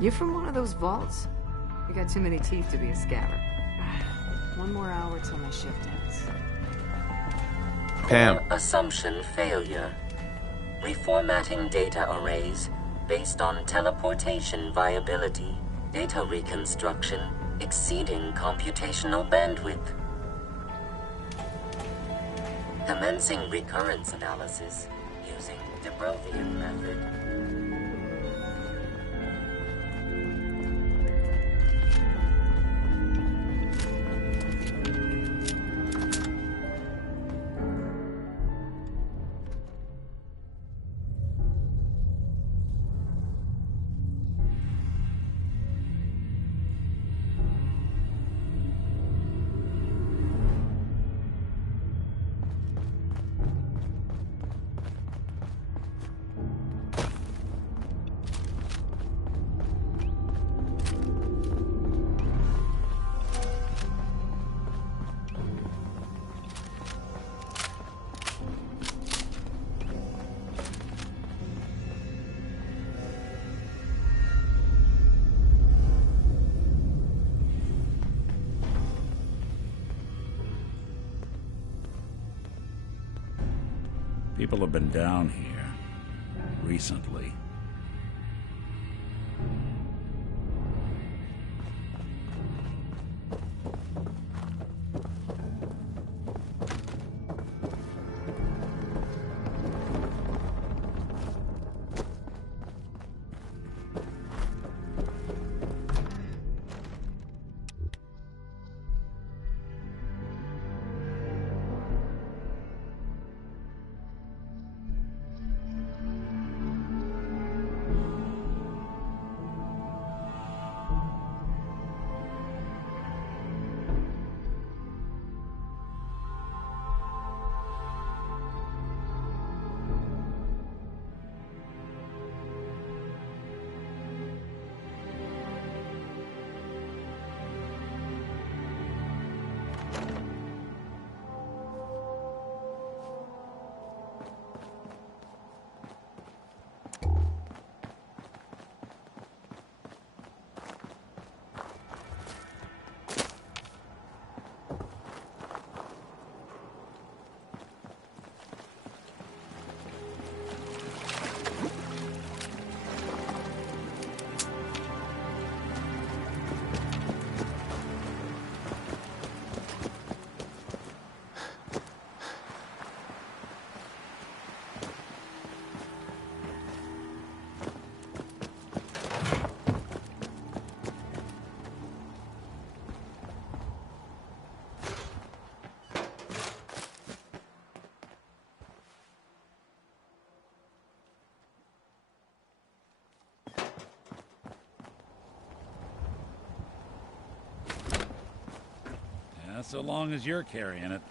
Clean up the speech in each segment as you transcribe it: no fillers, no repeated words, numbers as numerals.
You from one of those vaults? You got too many teeth to be a scabber. One more hour till my shift ends. Pam. Core assumption failure. Reformatting data arrays based on teleportation viability. Data reconstruction exceeding computational bandwidth. Commencing recurrence analysis using de Brovian method. People have been down here recently. So long as you're carrying it.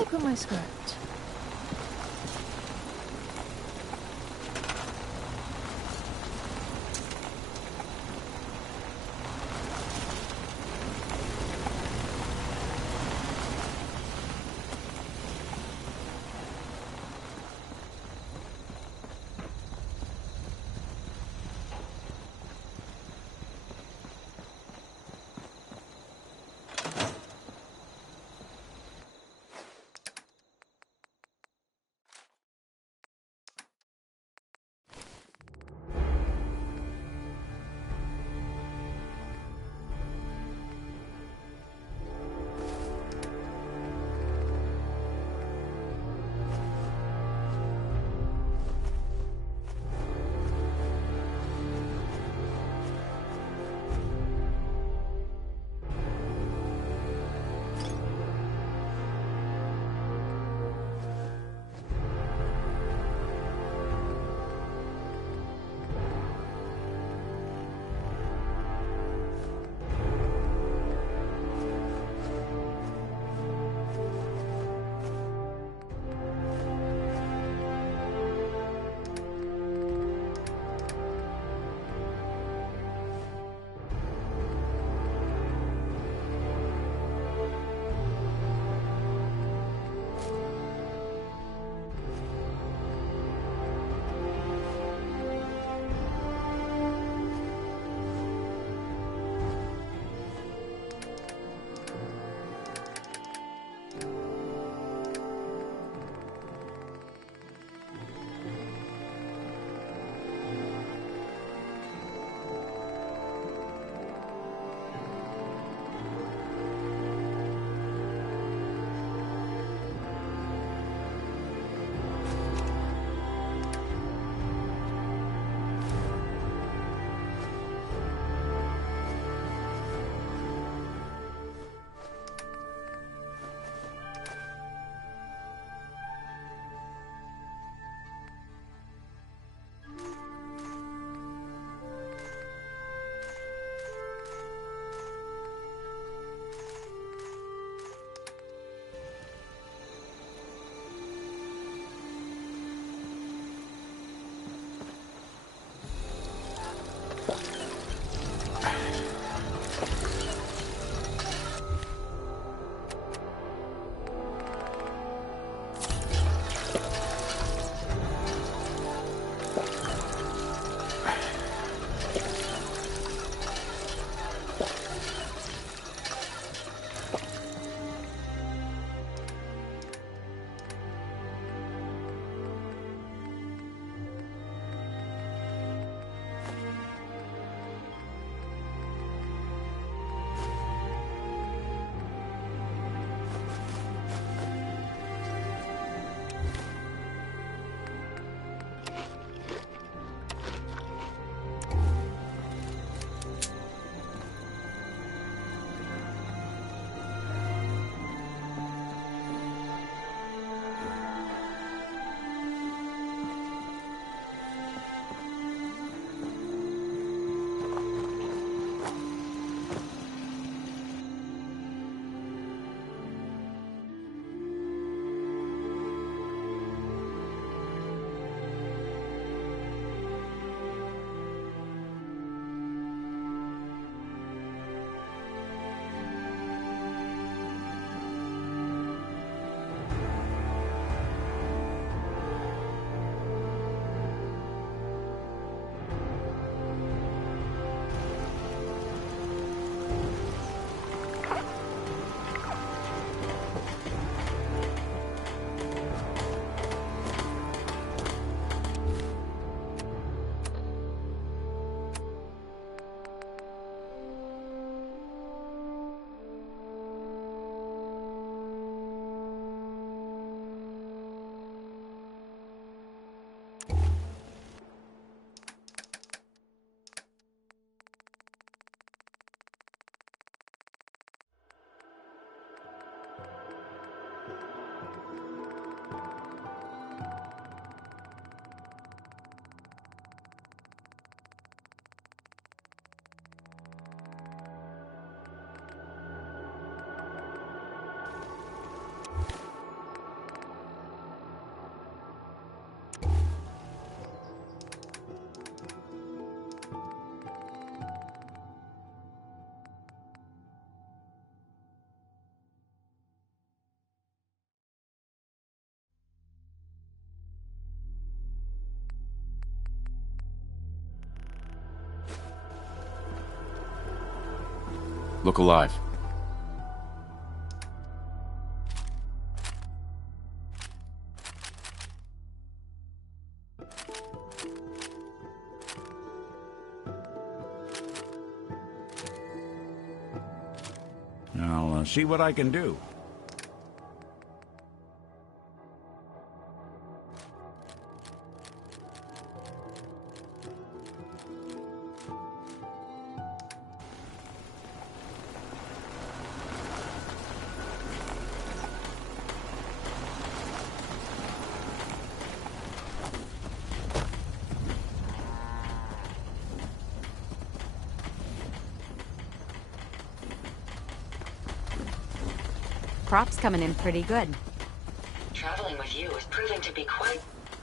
I put my skirt? Look alive. I'll see what I can do. Crop's coming in pretty good. Traveling with you is proving to be quite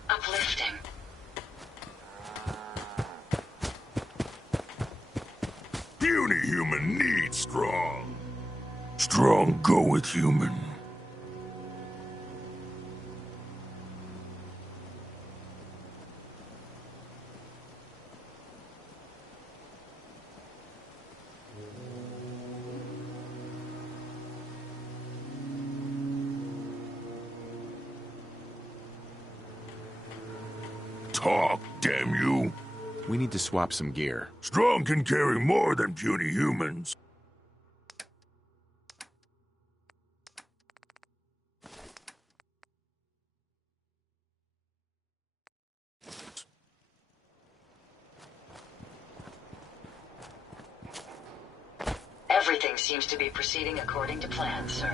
uplifting. Puny human needs strong. Strong go with human. Talk, damn you. We need to swap some gear. Strong can carry more than puny humans. Everything seems to be proceeding according to plan, sir.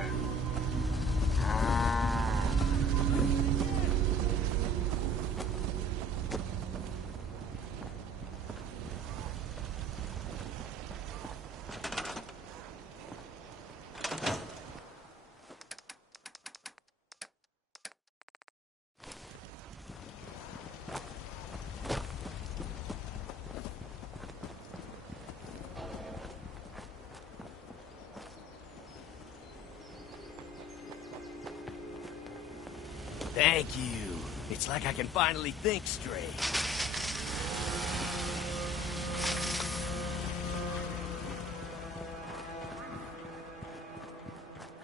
Thank you. It's like I can finally think straight.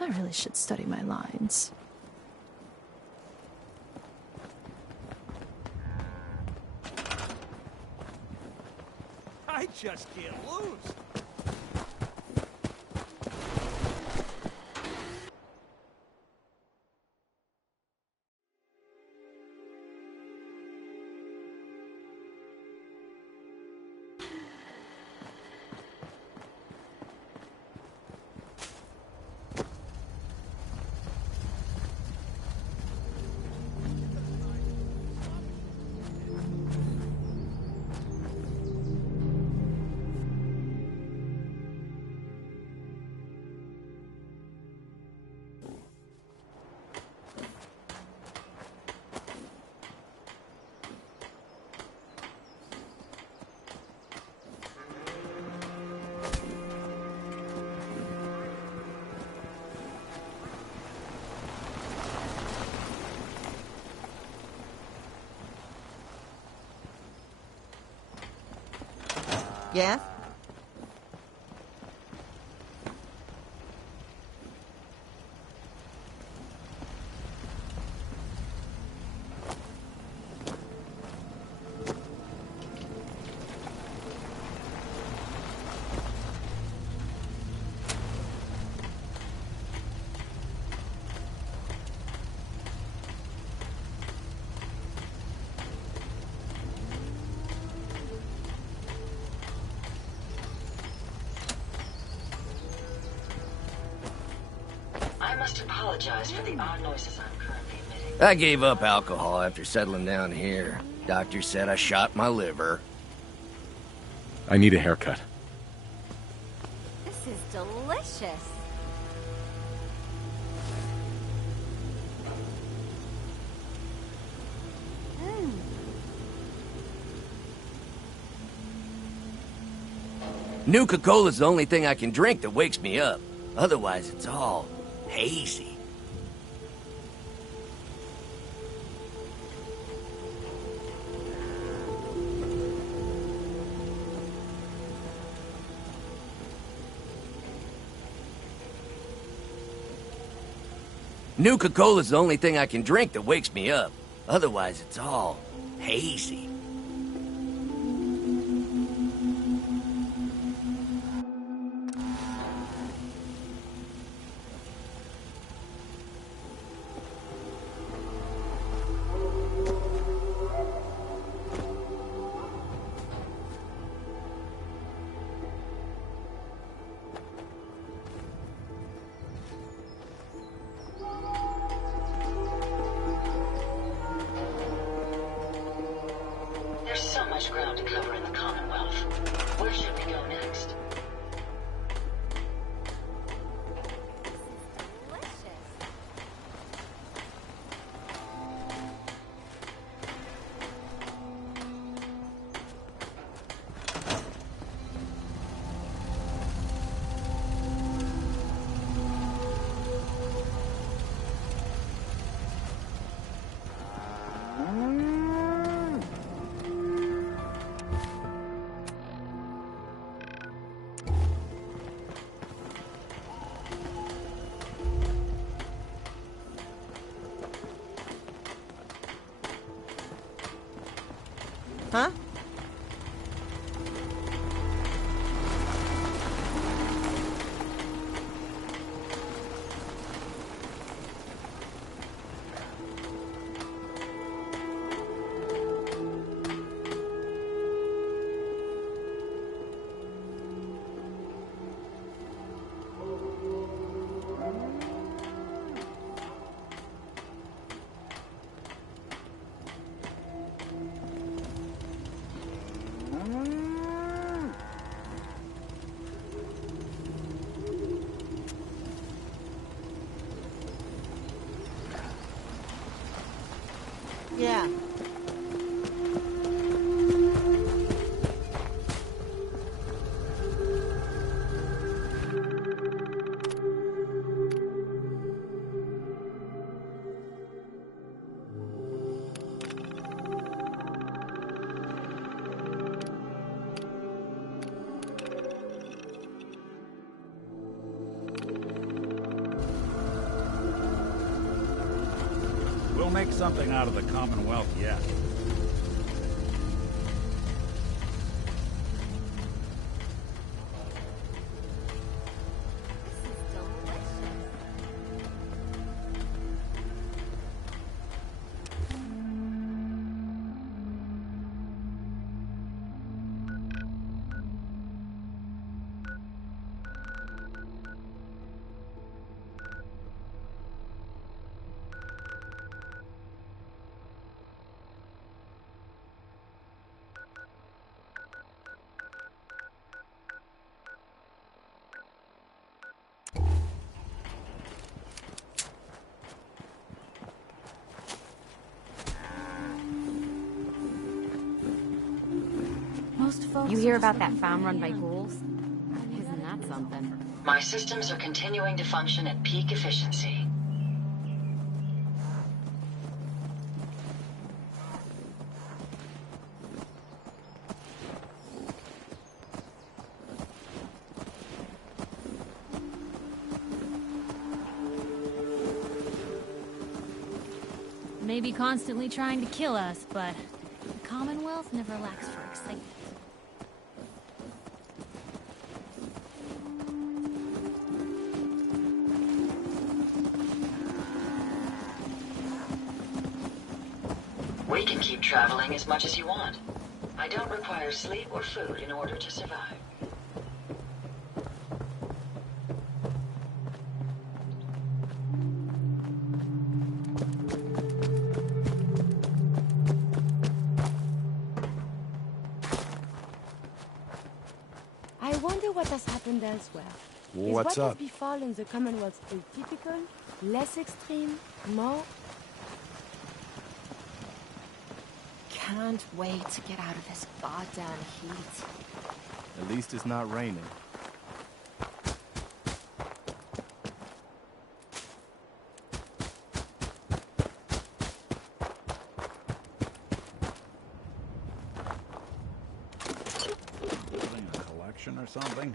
I really should study my lines. I just can't lose. Yes? must apologize for the odd noises I'm currently emitting. I gave up alcohol after settling down here. Doctor said I shot my liver. I need a haircut. This is delicious. Nuka-Cola's the only thing I can drink that wakes me up. Otherwise, it's all hazy. Nuka-Cola's the only thing I can drink that wakes me up. Otherwise, it's all hazy. There's so much ground to cover in the Commonwealth. Where should we go next? Huh? Yeah. We'll make something out of the Commonwealth yet. You hear about that farm run by ghouls? Isn't that something? My systems are continuing to function at peak efficiency. Maybe constantly trying to kill us, but the Commonwealth never lacks for excitement. We can keep traveling as much as you want. I don't require sleep or food in order to survive. what has happened elsewhere. What's Is what up? has befallen the Commonwealth atypical, less extreme, more? Can't wait to get out of this goddamn heat. At least it's not raining. Building a collection or something?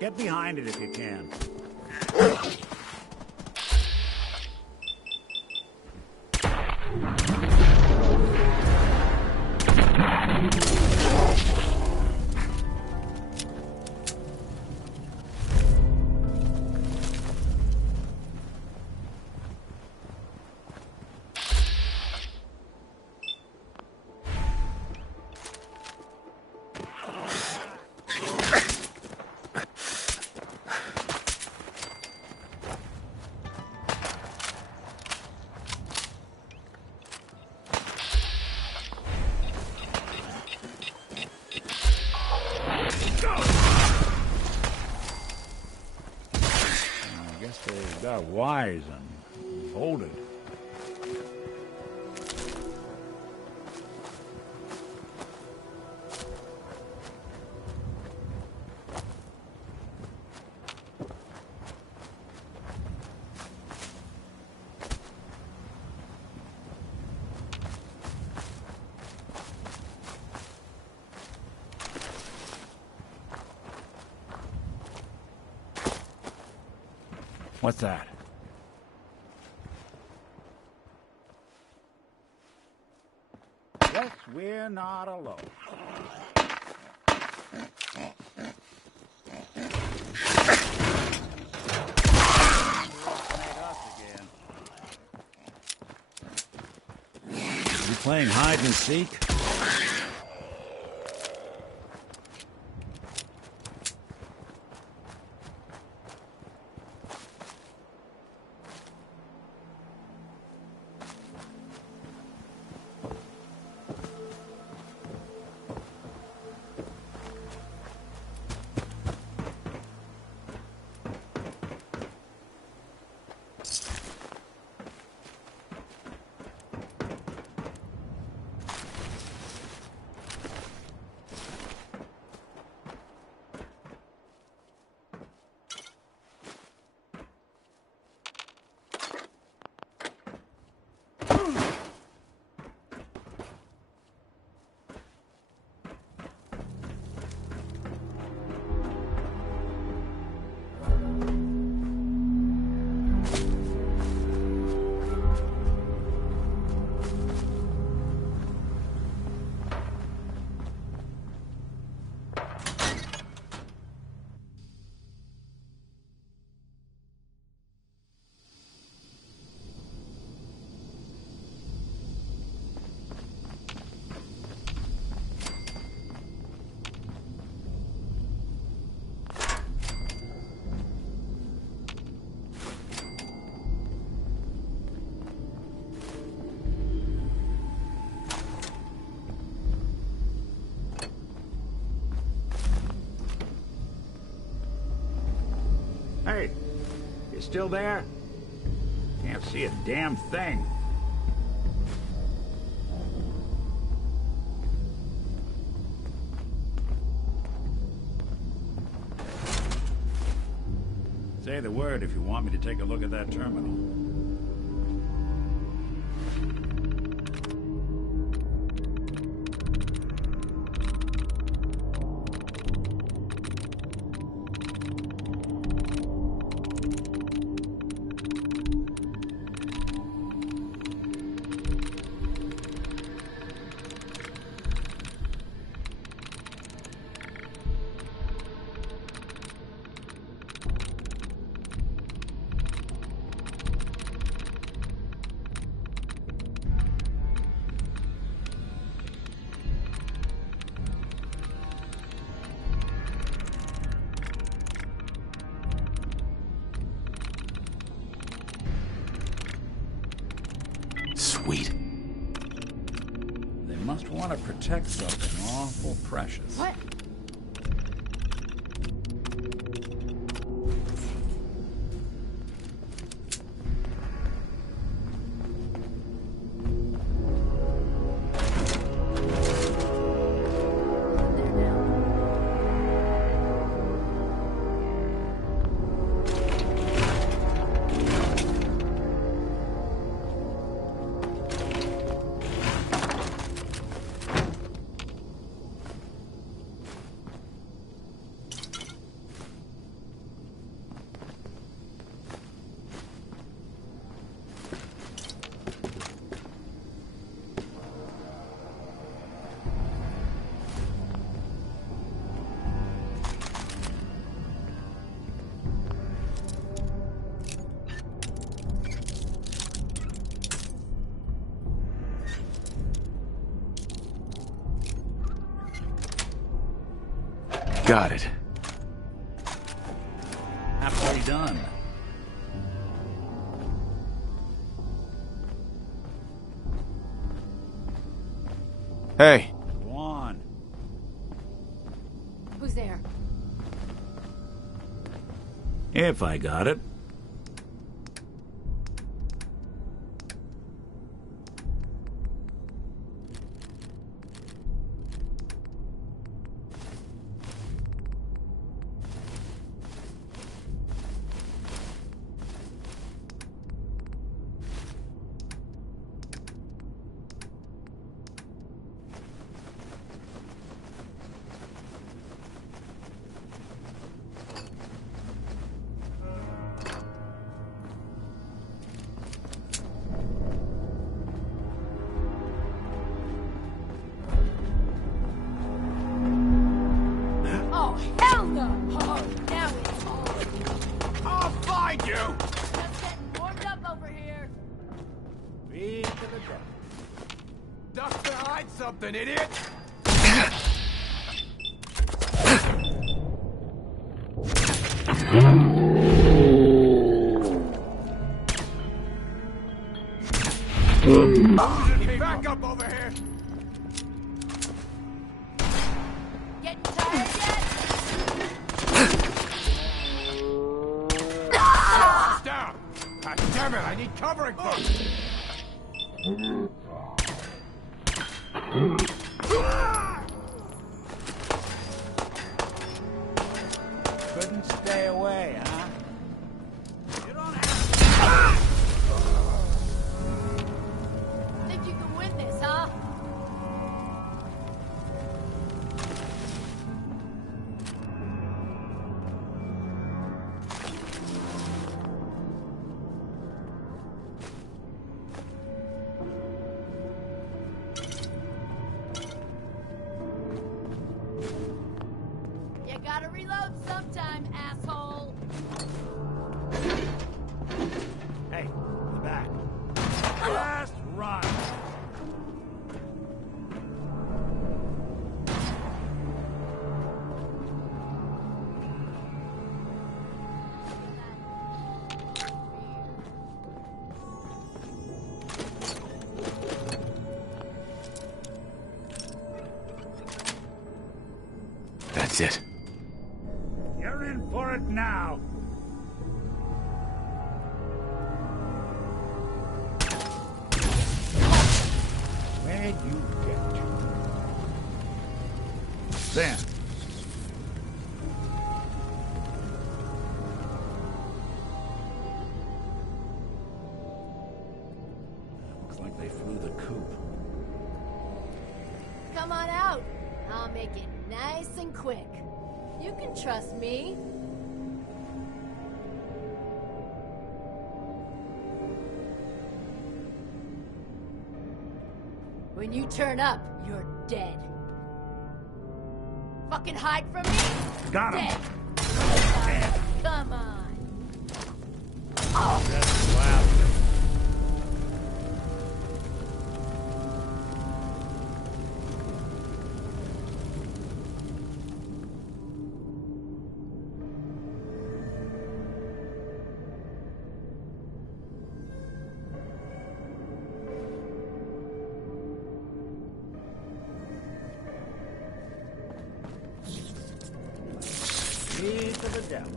Get behind it if you can. They got wise and bolted. What's that? Guess we're not alone. You playing hide and seek? Hey, you still there? Can't see a damn thing. Say the word if you want me to take a look at that terminal. Sweet. They must want to protect something awful precious. What? Got it. Halfway done. Hey. Go on. Who's there? If I got it. Oh, hell no! Oh, now it's on. I'll find you! Just getting warmed up over here. Beat to the death. Duck behind something, idiot! Back up over here! Getting tired yet? Down! God damn it, I need covering first! Couldn't stay away, huh? You don't have Think you can win this, huh? You gotta reload sometime, asshole. Hey, the back. Just run! That's it. You're in for it now. Where'd you get to? Then. Looks like they flew the coop. Come on out. I'll make it nice and quick. You can trust me. When you turn up, you're dead. Fucking hide from me? Got him. Dead. Come on. Oh. That's loud. Lead to the devil.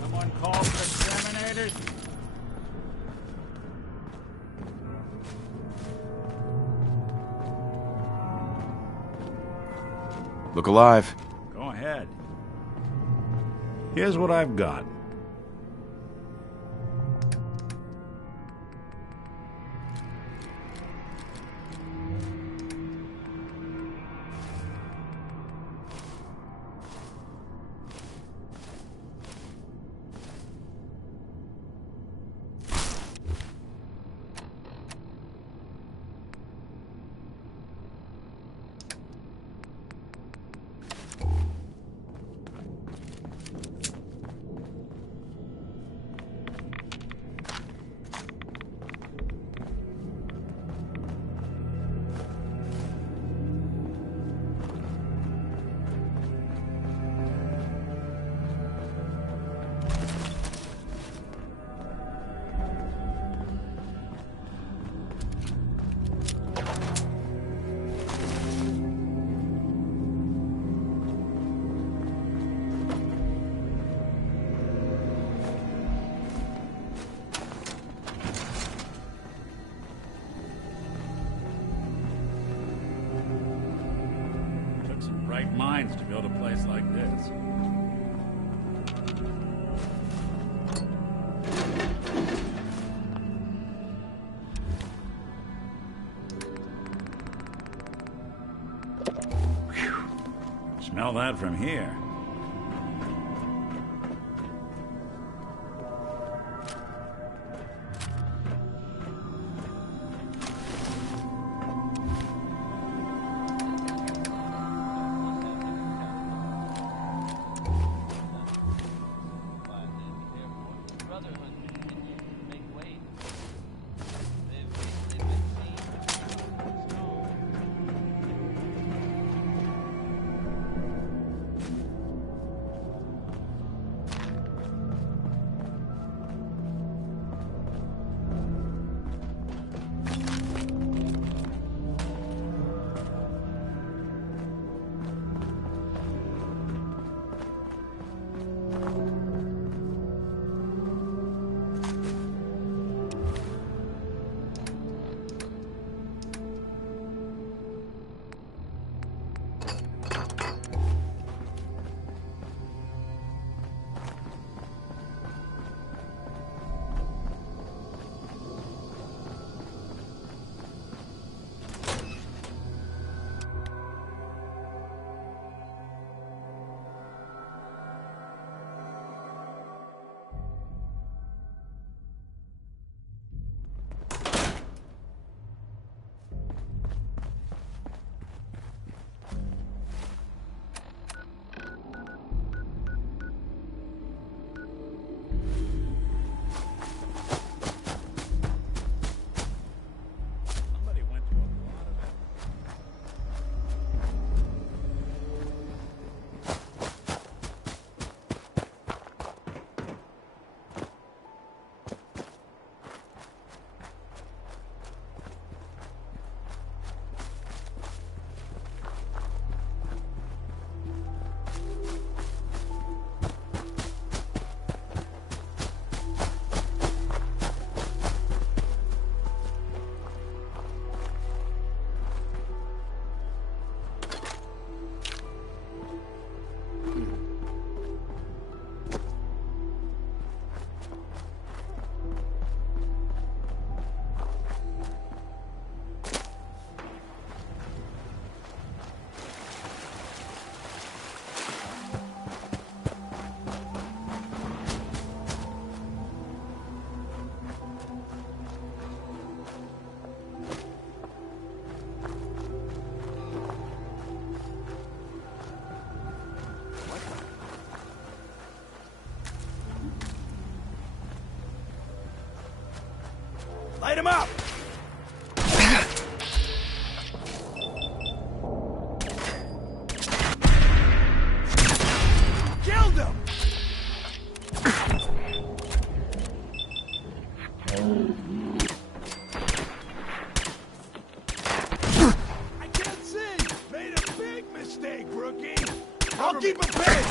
Someone call for examinators? Look alive. Go ahead. Here's what I've got. Took some bright minds to build a place like this. Smell that from here. him up! Killed him! I can't see! Made a big mistake, rookie! I'll keep him paid!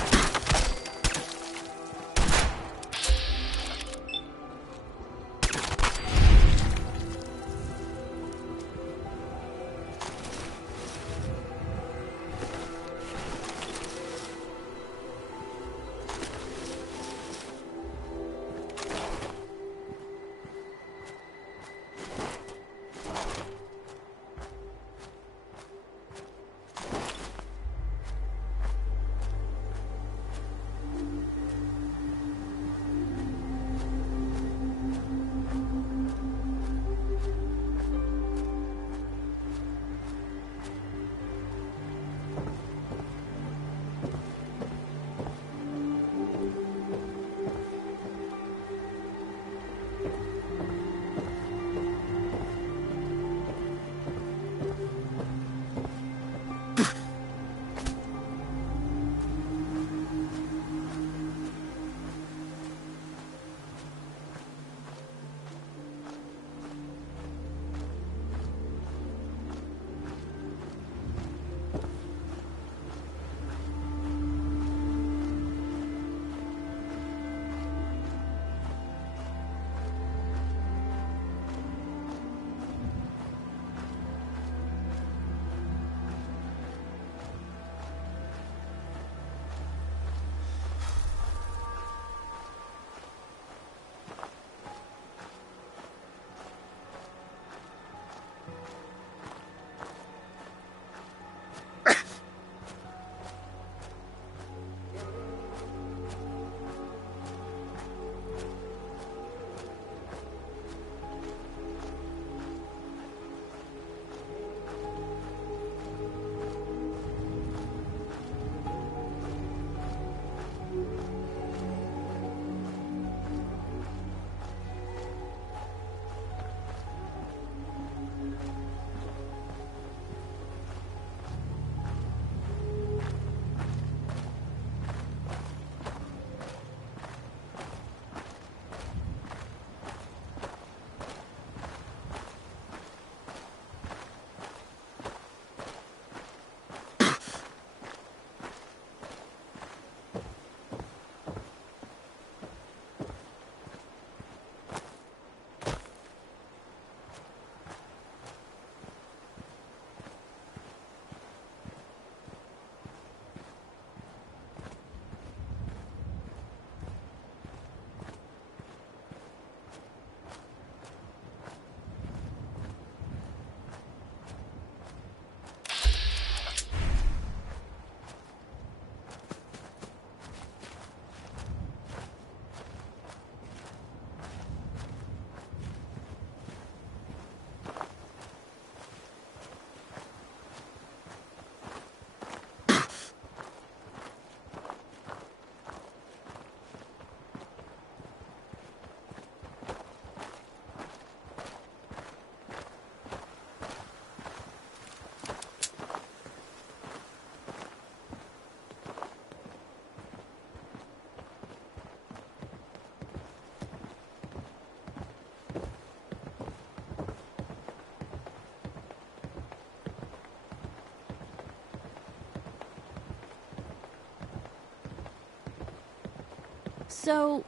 So,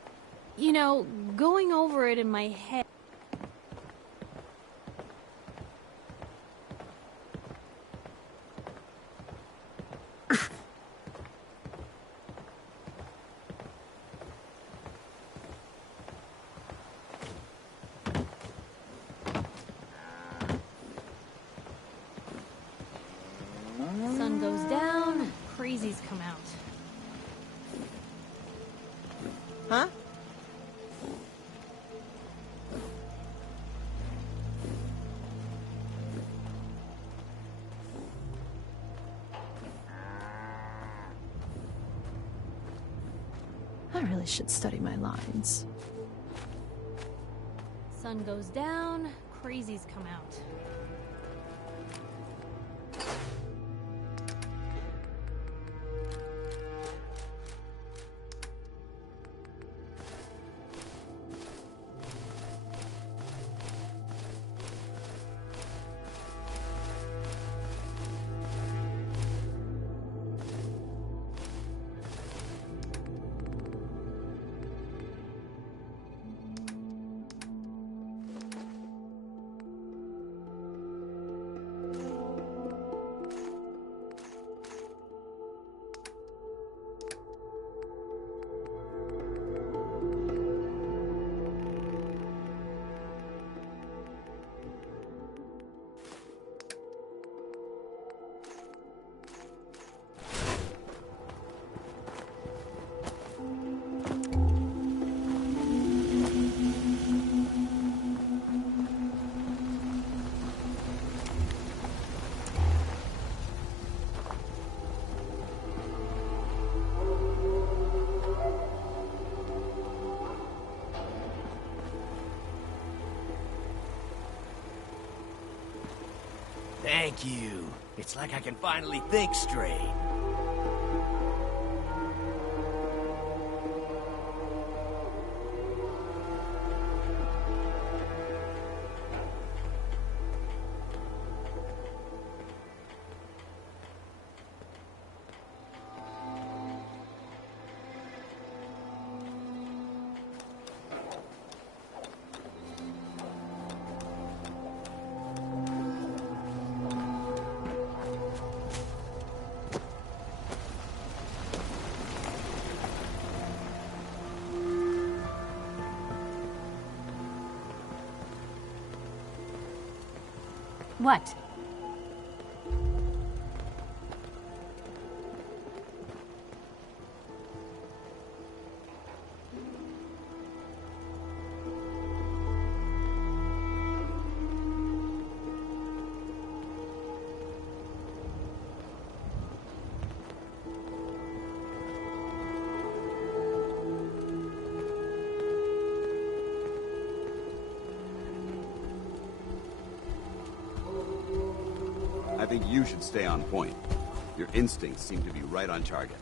you know, going over it in my head. Sun goes down, crazies come out. Huh? I really should study my lines. Sun goes down, crazies come out. Thank you. It's like I can finally think straight. What? I think you should stay on point. Your instincts seem to be right on target.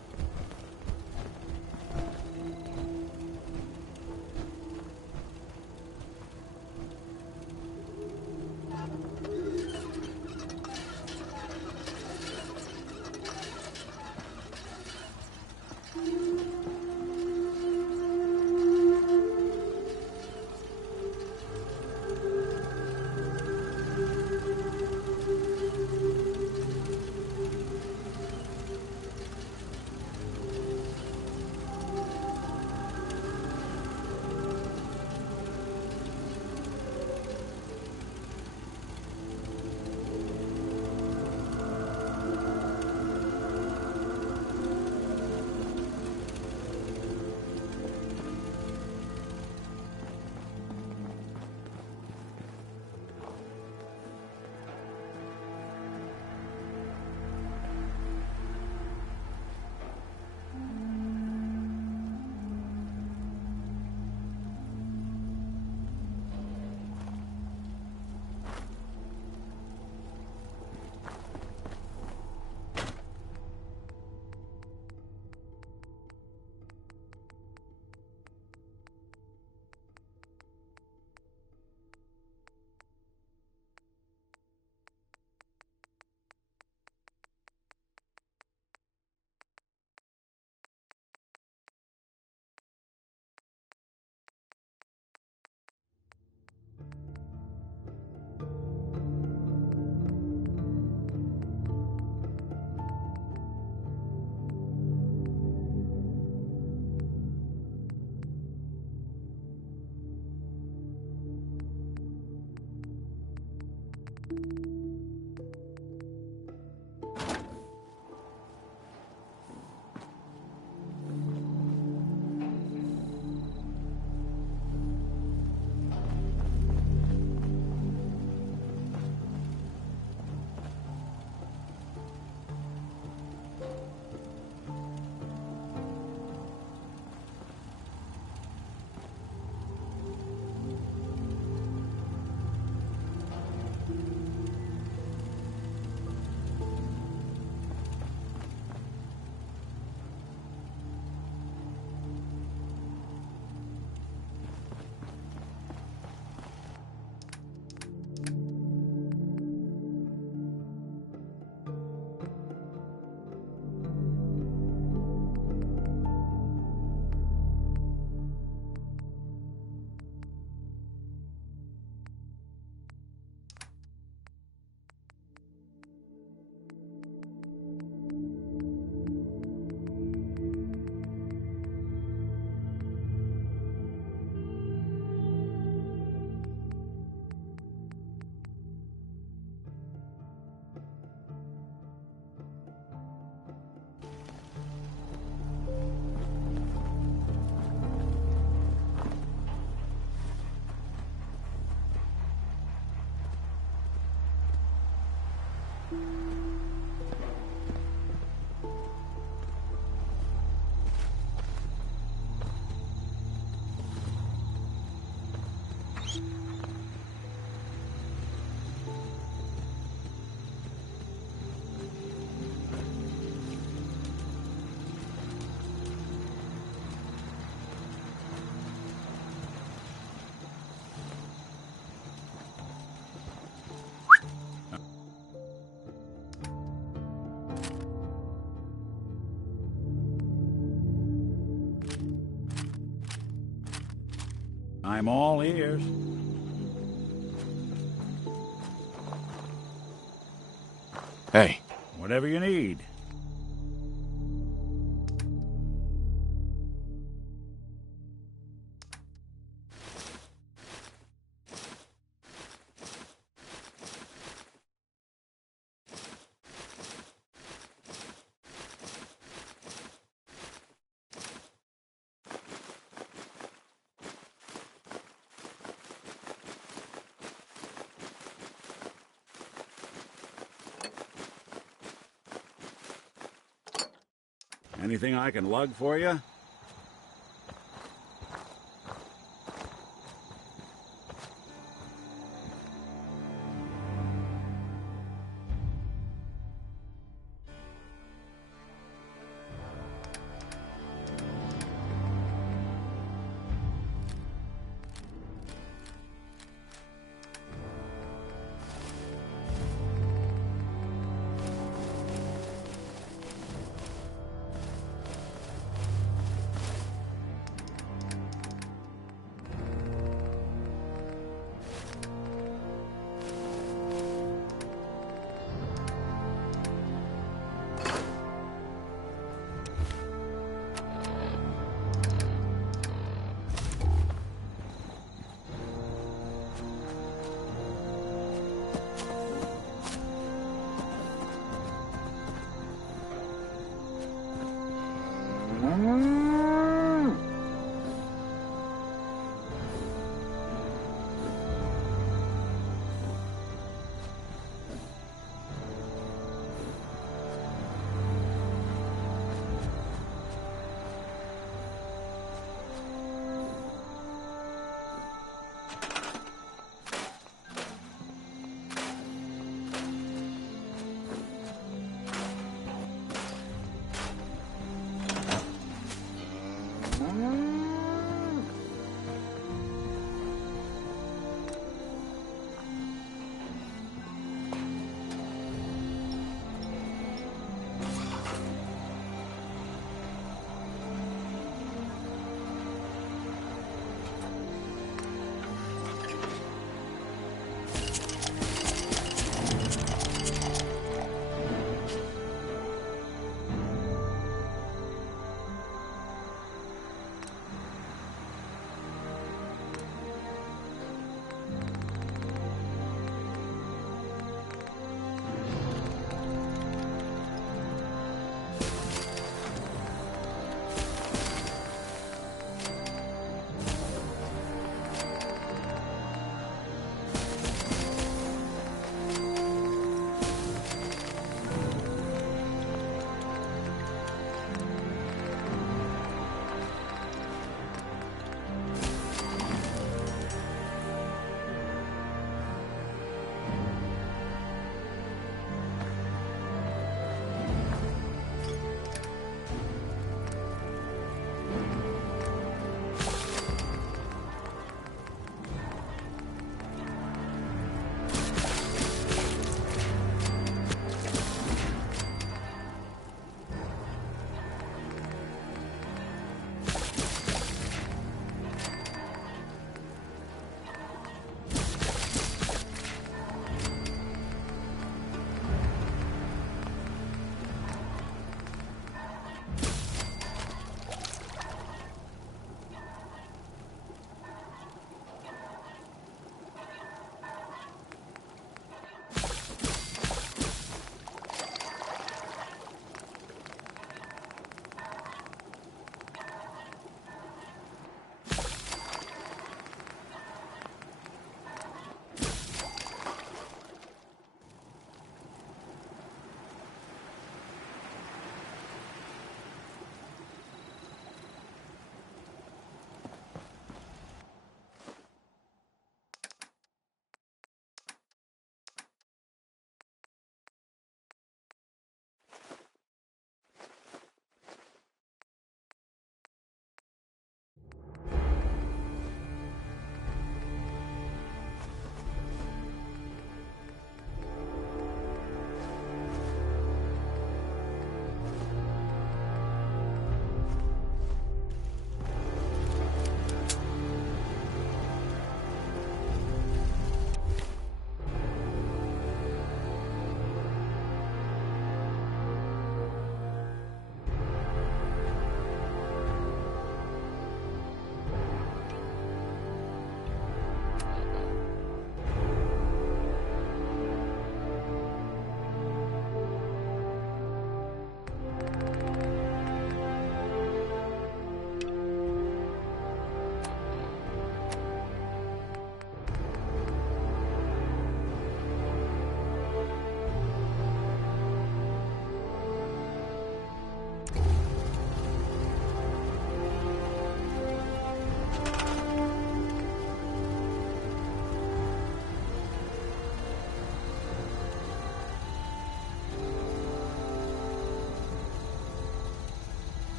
I'm all ears. Hey. Whatever you need. Anything I can lug for you?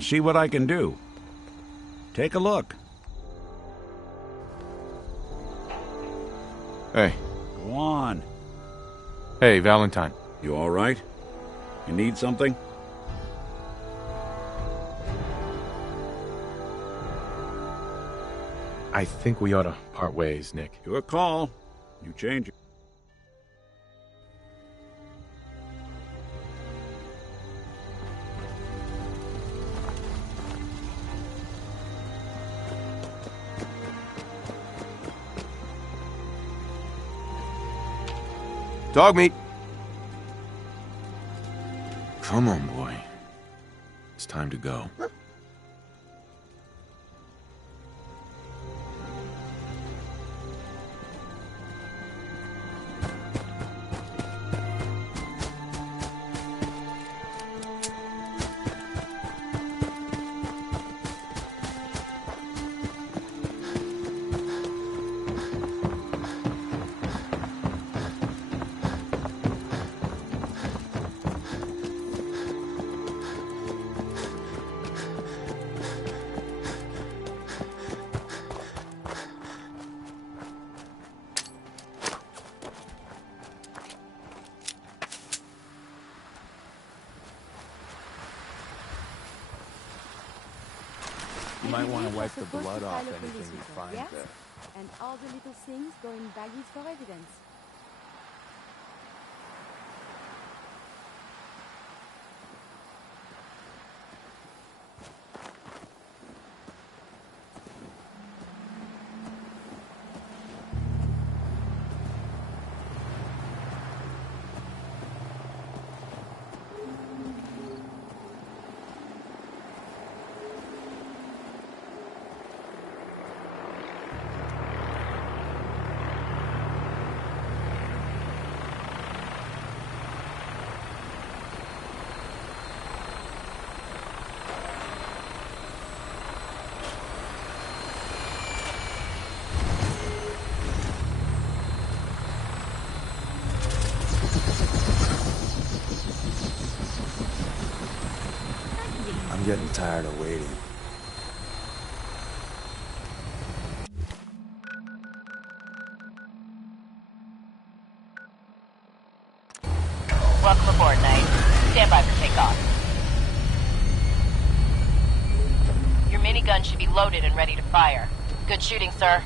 see what I can do. Take a look. Hey. Go on. Hey, Valentine. You all right? You need something? I think we ought to part ways, Nick. Your call. You change it. Dog meat. Come on, boy. It's time to go. You might want to wipe the blood off anything you find yes? there. And all the little things go in baggies for evidence. I'm getting tired of waiting. Welcome aboard, Knight. Stand by for takeoff. Your minigun should be loaded and ready to fire. Good shooting, sir.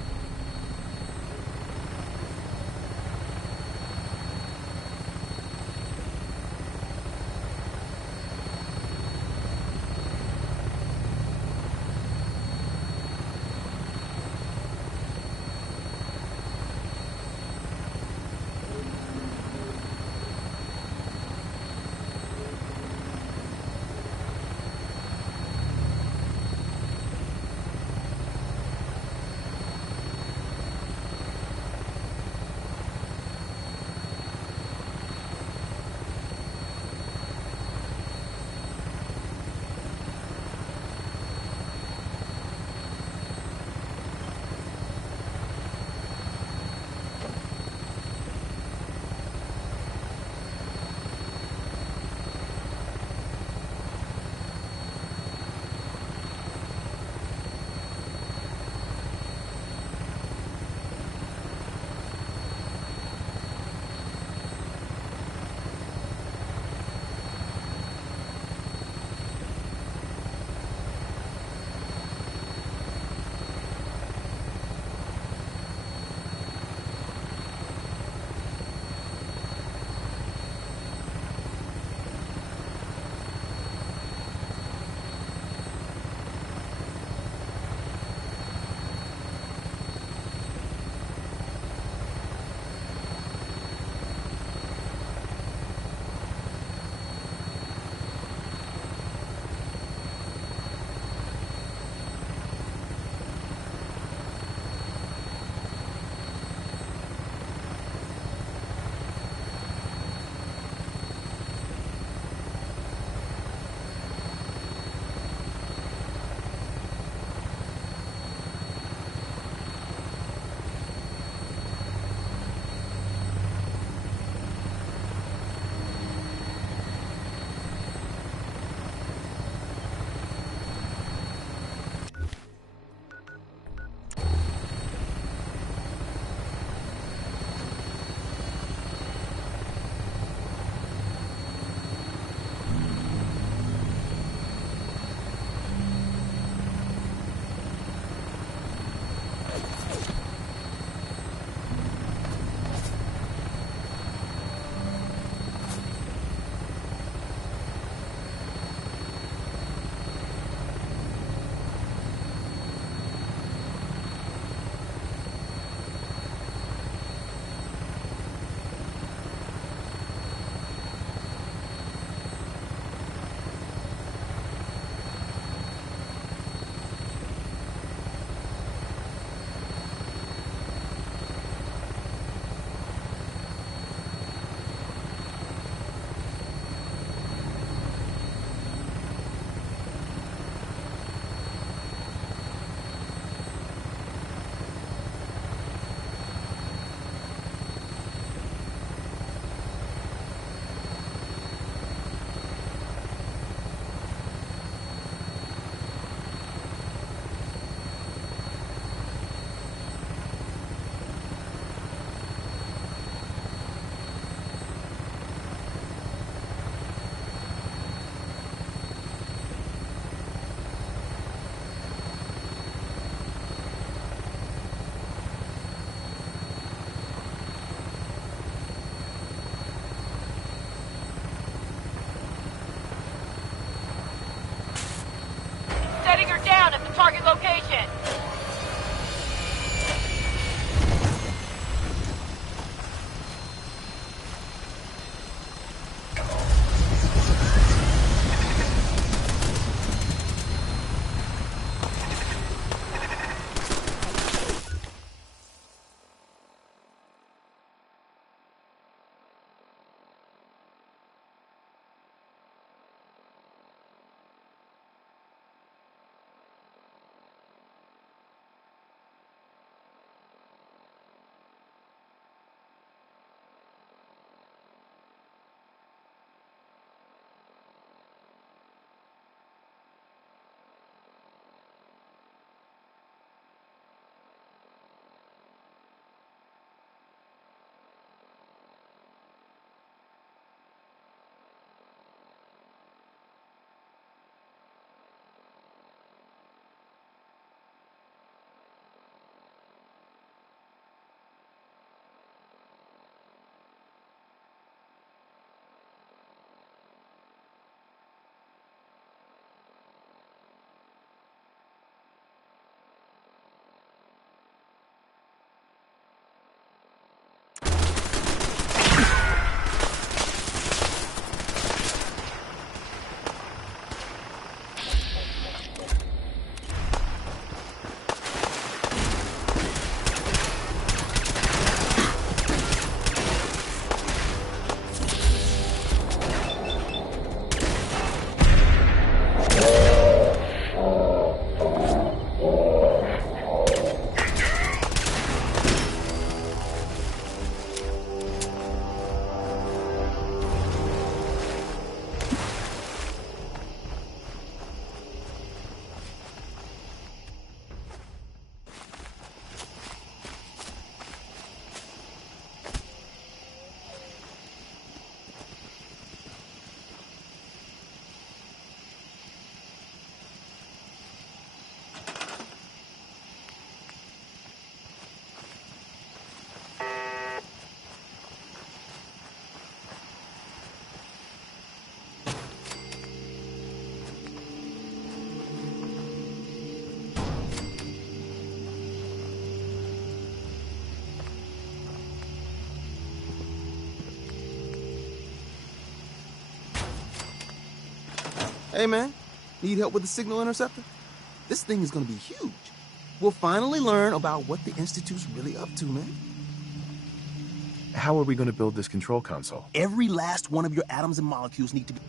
target location. Hey, man. Need help with the signal interceptor? This thing is gonna be huge. We'll finally learn about what the Institute's really up to, man. How are we going to build this control console? Every last one of your atoms and molecules need to be...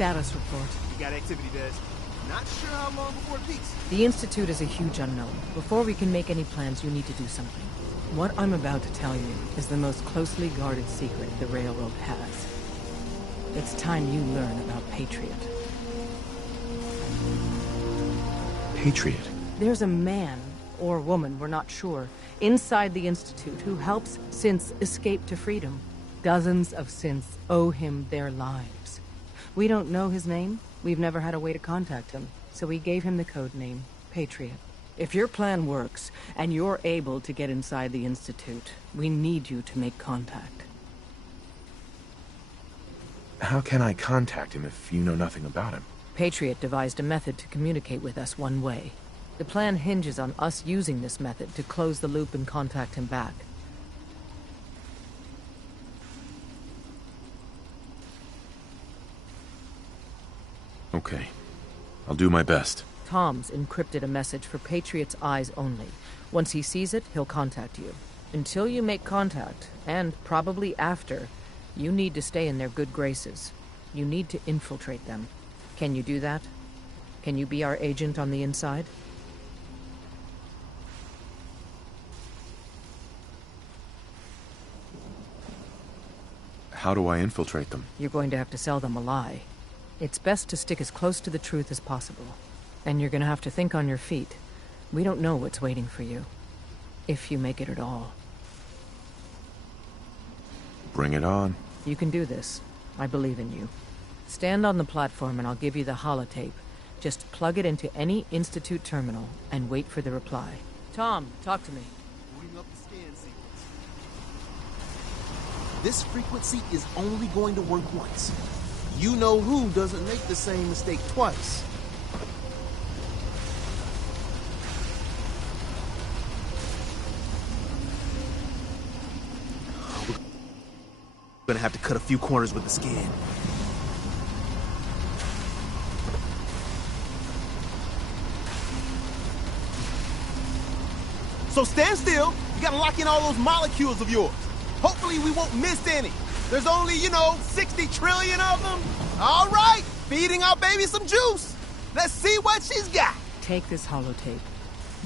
Status report. You got activity, Des. Not sure how long before it peaks. The Institute is a huge unknown. Before we can make any plans, you need to do something. What I'm about to tell you is the most closely guarded secret the Railroad has. It's time you learn about Patriot. Patriot? There's a man, or woman, we're not sure, inside the Institute who helps synths escape to freedom. Dozens of synths owe him their lives. We don't know his name. We've never had a way to contact him, so we gave him the code name, Patriot. If your plan works, and you're able to get inside the Institute, we need you to make contact. How can I contact him if you know nothing about him? Patriot devised a method to communicate with us one way. The plan hinges on us using this method to close the loop and contact him back. Okay. I'll do my best. Tom's encrypted a message for Patriot's eyes only. Once he sees it, he'll contact you. Until you make contact, and probably after, you need to stay in their good graces. You need to infiltrate them. Can you do that? Can you be our agent on the inside? How do I infiltrate them? You're going to have to sell them a lie. It's best to stick as close to the truth as possible. And you're gonna have to think on your feet. We don't know what's waiting for you. If you make it at all. Bring it on. You can do this. I believe in you. Stand on the platform and I'll give you the holotape. Just plug it into any Institute terminal and wait for the reply. Tom, talk to me. Booting up the scan sequence. This frequency is only going to work once. You know who doesn't make the same mistake twice. We're gonna have to cut a few corners with the scan. So stand still. You gotta lock in all those molecules of yours. Hopefully we won't miss any. There's only, 60 trillion of them. All right, feeding our baby some juice. Let's see what she's got. Take this holotape.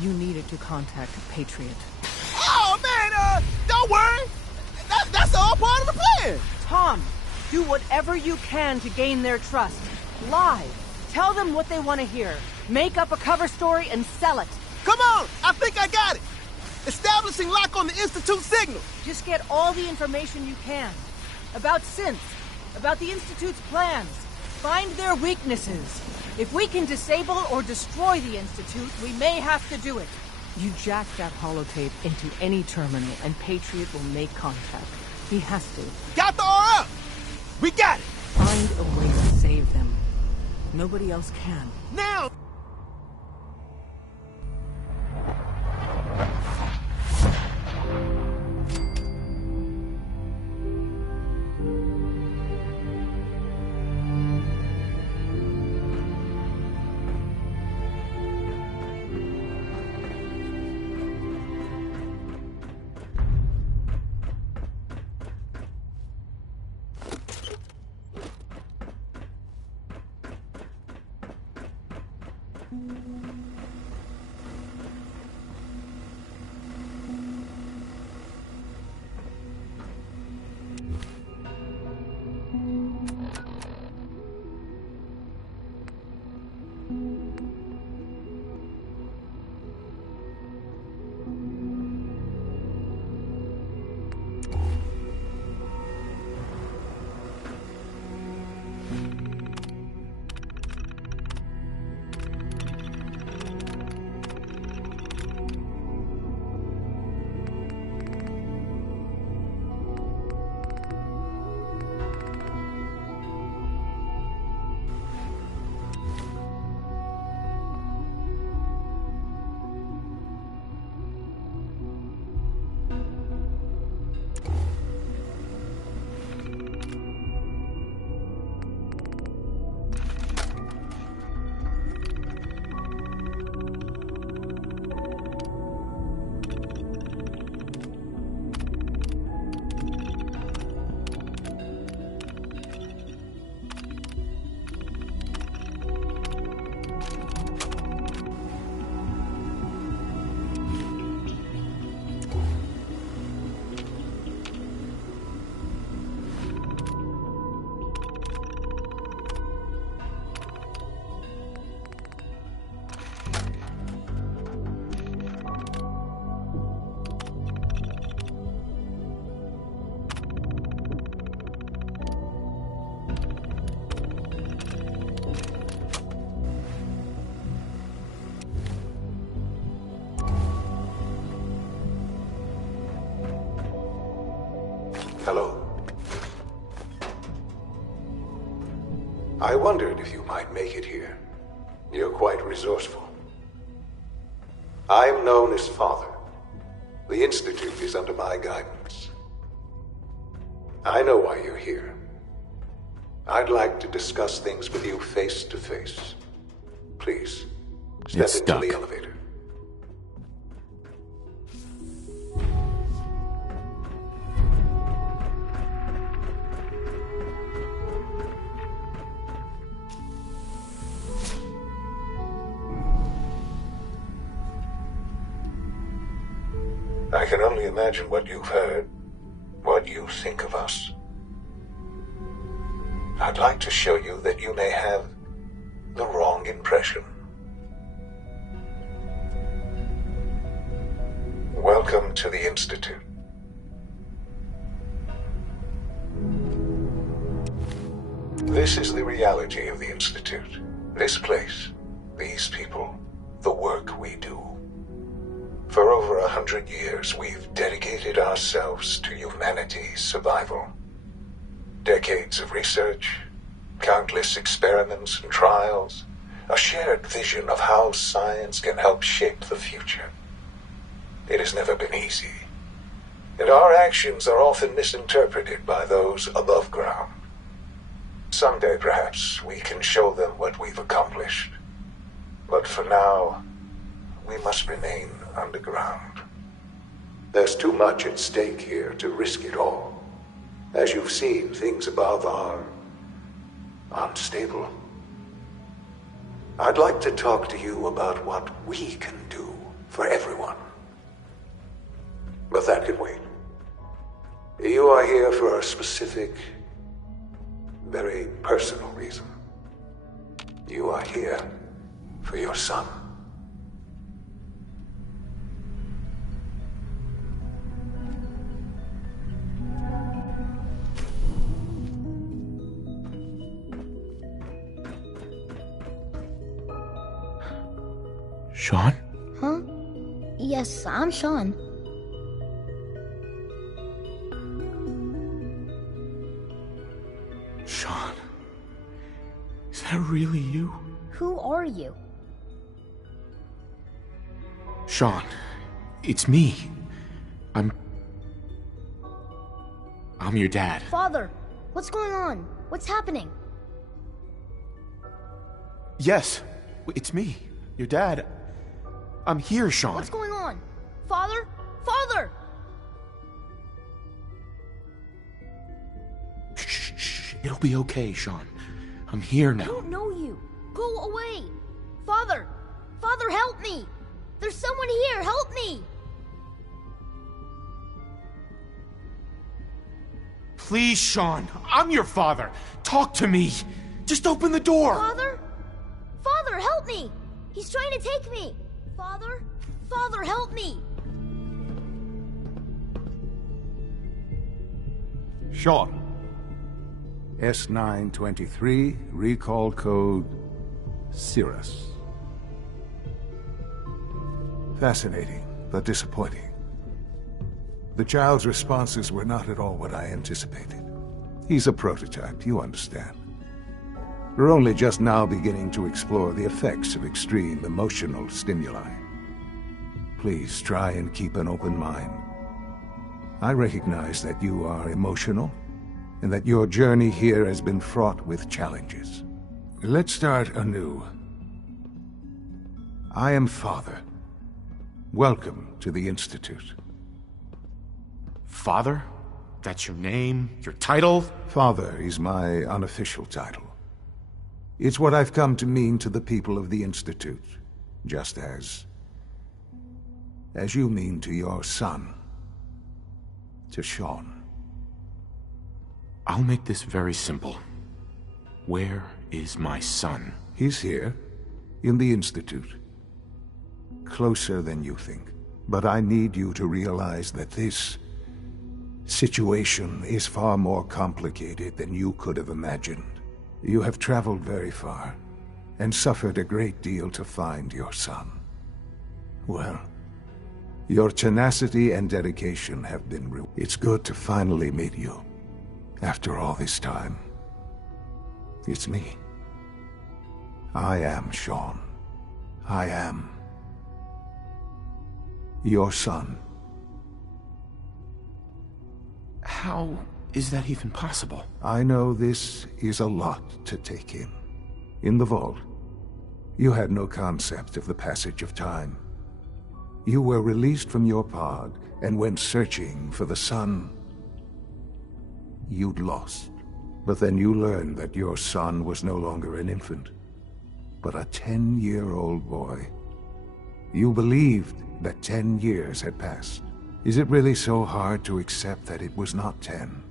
You need it to contact Patriot. Oh, man, don't worry. That's all part of the plan. Tom, do whatever you can to gain their trust. Lie. Tell them what they want to hear. Make up a cover story and sell it. Come on, I think I got it. Establishing lock on the Institute signal. Just get all the information you can. About synths, about the Institute's plans. Find their weaknesses. If we can disable or destroy the Institute, we may have to do it. You jack that holotape into any terminal and Patriot will make contact. He has to. Got the R up! We got it! Find a way to save them. Nobody else can. Now! I wondered if you might make it here. You're quite resourceful. I am known as Father. The Institute is under my guidance. I know why you're here. I'd like to discuss things with you face to face. Please, step into the elevator. I can only imagine what you've heard, what you think of us. I'd like to show you that you may have the wrong impression. Welcome to the Institute. This is the reality of the Institute. This place, these people, the work we do. For over 100 years, we've dedicated ourselves to humanity's survival. Decades of research, countless experiments and trials, a shared vision of how science can help shape the future. It has never been easy, and our actions are often misinterpreted by those above ground. Someday, perhaps, we can show them what we've accomplished. But for now, we must remain underground. There's too much at stake here to risk it all. As you've seen, things above are unstable. I'd like to talk to you about what we can do for everyone. But that can wait. You are here for a specific, very personal reason. You are here for your son. Sean? Huh? Yes, I'm Sean. Sean? Is that really you? Who are you? Sean, it's me. I'm your dad. Father, what's going on? What's happening? Yes, it's me, your dad. I'm here, Sean. What's going on? Father? Father! Shh. It'll be okay, Sean. I'm here now. I don't know you. Go away. Father! Father, help me! There's someone here. Help me! Please, Sean. I'm your father. Talk to me. Just open the door. Father? Father, help me! He's trying to take me! Father? Father, help me! Sean. S923, recall code Cirrus. Fascinating, but disappointing. The child's responses were not at all what I anticipated. He's a prototype, you understand. We're only just now beginning to explore the effects of extreme emotional stimuli. Please try and keep an open mind. I recognize that you are emotional, and that your journey here has been fraught with challenges. Let's start anew. I am Father. Welcome to the Institute. Father? That's your name? Your title? Father is my unofficial title. It's what I've come to mean to the people of the Institute, just as you mean to your son, to Sean. I'll make this very simple. Where is my son? He's here, in the Institute. Closer than you think. But I need you to realize that this situation is far more complicated than you could have imagined. You have traveled very far, and suffered a great deal to find your son. Well, your tenacity and dedication have been rewarded. It's good to finally meet you, after all this time. It's me, I am Sean. I am your son. How is that even possible? I know this is a lot to take in. In the vault, you had no concept of the passage of time. You were released from your pod and went searching for the son you'd lost. But then you learned that your son was no longer an infant, but a 10-year-old boy. You believed that 10 years had passed. Is it really so hard to accept that it was not 10,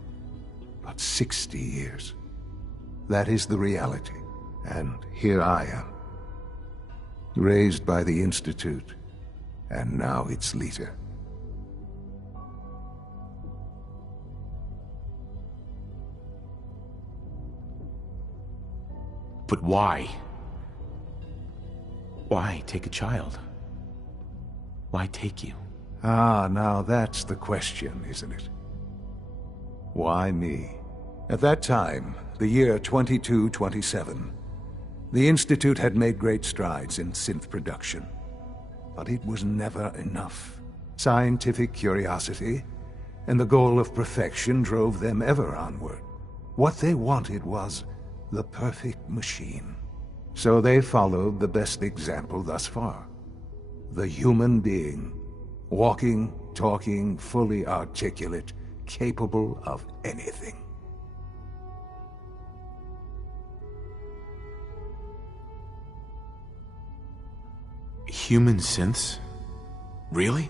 but 60 years? That is the reality, and here I am, raised by the Institute, and now its leader. But why? Why take a child? Why take you? Ah, now that's the question, isn't it? Why me? At that time, the year 2227, the Institute had made great strides in synth production. But it was never enough. Scientific curiosity and the goal of perfection drove them ever onward. What they wanted was the perfect machine. So they followed the best example thus far. The human being. Walking, talking, fully articulate, capable of anything. Human synths? Really?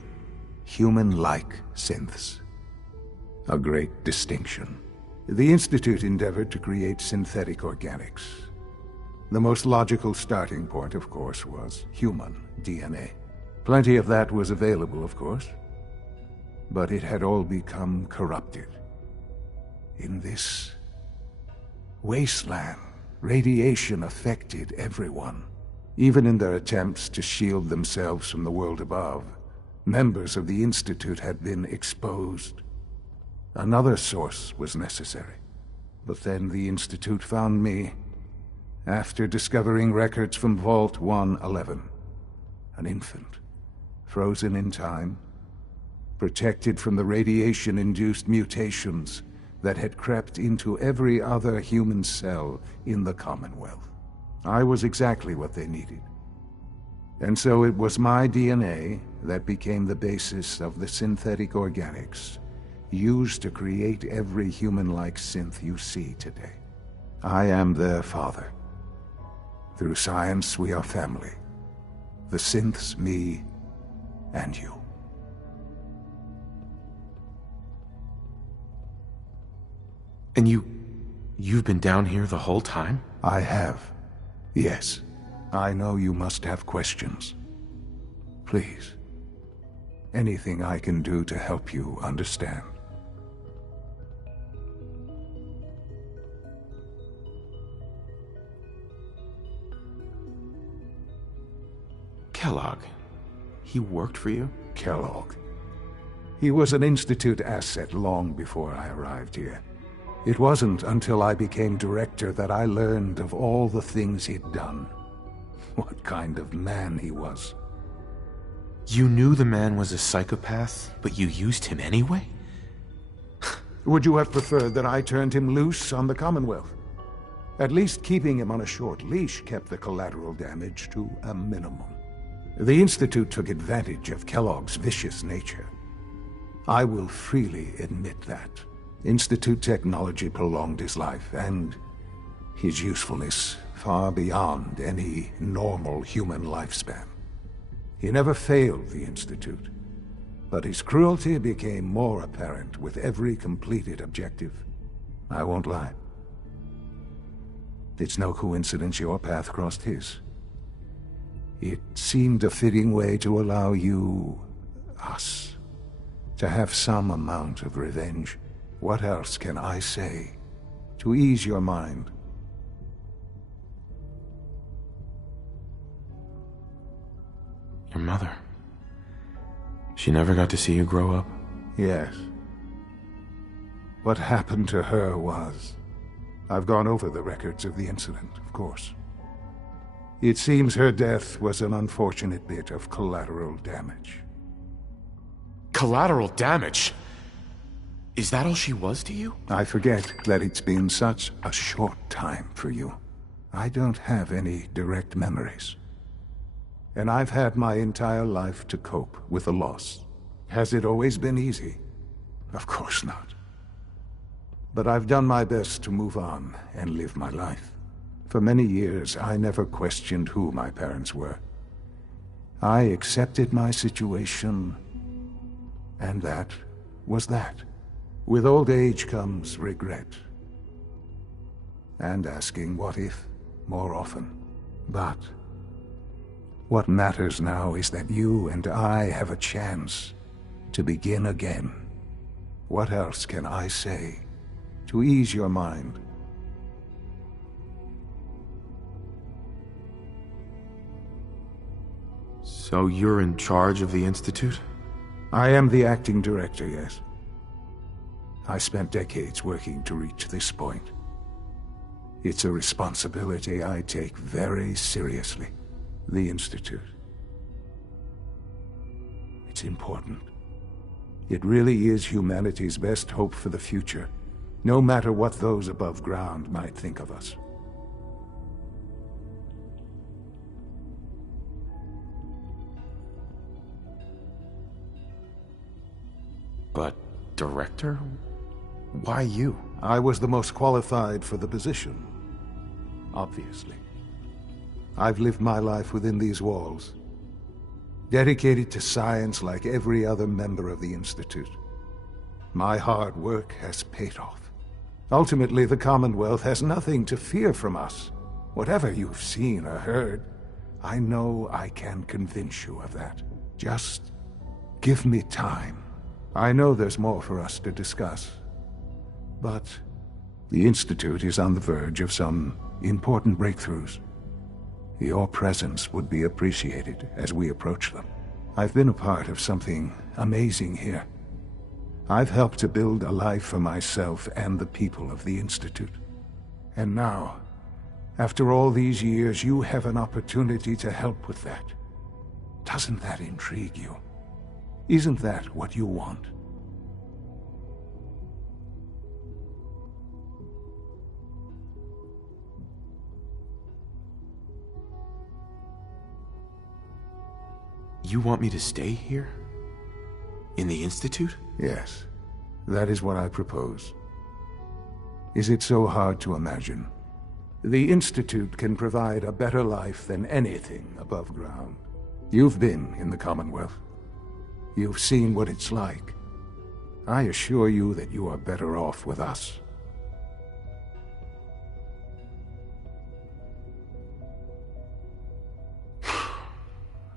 Human-like synths. A great distinction. The Institute endeavored to create synthetic organics. The most logical starting point, of course, was human DNA. Plenty of that was available, of course, but it had all become corrupted. In this wasteland, radiation affected everyone. Even in their attempts to shield themselves from the world above, members of the Institute had been exposed. Another source was necessary. But then the Institute found me after discovering records from Vault 111. An infant, frozen in time, protected from the radiation-induced mutations that had crept into every other human cell in the Commonwealth. I was exactly what they needed. And so it was my DNA that became the basis of the synthetic organics used to create every human-like synth you see today. I am their father. Through science, we are family. The synths, me, and you. And you've been down here the whole time? I have. Yes. I know you must have questions. Please. Anything I can do to help you understand. Kellogg. He worked for you? Kellogg. He was an Institute asset long before I arrived here. It wasn't until I became director that I learned of all the things he'd done. What kind of man he was. You knew the man was a psychopath, but you used him anyway? Would you have preferred that I turned him loose on the Commonwealth? At least keeping him on a short leash kept the collateral damage to a minimum. The Institute took advantage of Kellogg's vicious nature. I will freely admit that. Institute technology prolonged his life, and his usefulness far beyond any normal human lifespan. He never failed the Institute, but his cruelty became more apparent with every completed objective. I won't lie. It's no coincidence your path crossed his. It seemed a fitting way to allow you, us, to have some amount of revenge. What else can I say to ease your mind? Your mother. She never got to see you grow up? Yes. What happened to her was... I've gone over the records of the incident, of course. It seems her death was an unfortunate bit of collateral damage. Collateral damage? Is that all she was to you? I forget that it's been such a short time for you. I don't have any direct memories. And I've had my entire life to cope with the loss. Has it always been easy? Of course not. But I've done my best to move on and live my life. For many years, I never questioned who my parents were. I accepted my situation, and that was that. With old age comes regret. And asking what if more often. But what matters now is that you and I have a chance to begin again. What else can I say to ease your mind? So you're in charge of the Institute? I am the acting director, yes. I spent decades working to reach this point. It's a responsibility I take very seriously. The Institute. It's important. It really is humanity's best hope for the future, no matter what those above ground might think of us. But, Director? Why you? I was the most qualified for the position. Obviously. I've lived my life within these walls, dedicated to science like every other member of the Institute. My hard work has paid off. Ultimately, the Commonwealth has nothing to fear from us. Whatever you've seen or heard, I know I can convince you of that. Just give me time. I know there's more for us to discuss, but the Institute is on the verge of some important breakthroughs. Your presence would be appreciated as we approach them. I've been a part of something amazing here. I've helped to build a life for myself and the people of the Institute. And now, after all these years, you have an opportunity to help with that. Doesn't that intrigue you? Isn't that what you want? You want me to stay here? In the Institute? Yes. That is what I propose. Is it so hard to imagine? The Institute can provide a better life than anything above ground. You've been in the Commonwealth. You've seen what it's like. I assure you that you are better off with us.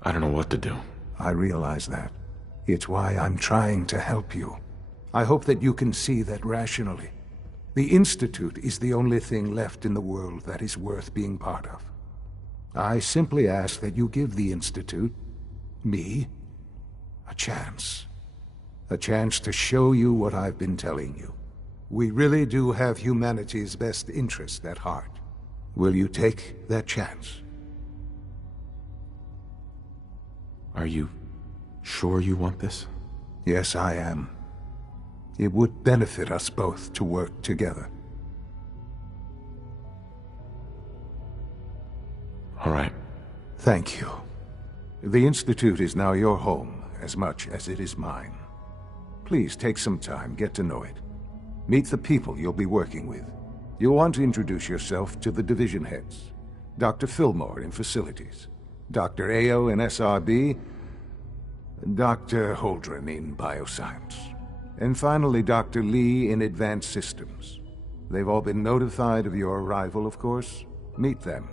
I don't know what to do. I realize that. It's why I'm trying to help you. I hope that you can see that rationally. The Institute is the only thing left in the world that is worth being part of. I simply ask that you give the Institute, me, a chance. A chance to show you what I've been telling you. We really do have humanity's best interest at heart. Will you take that chance? Are you sure you want this? Yes, I am. It would benefit us both to work together. All right. Thank you. The Institute is now your home, as much as it is mine. Please take some time, get to know it. Meet the people you'll be working with. You'll want to introduce yourself to the division heads. Dr. Fillmore in Facilities, Dr. Ayo in SRB, Dr. Holdren in Bioscience, and finally Dr. Lee in Advanced Systems. They've all been notified of your arrival, of course. Meet them,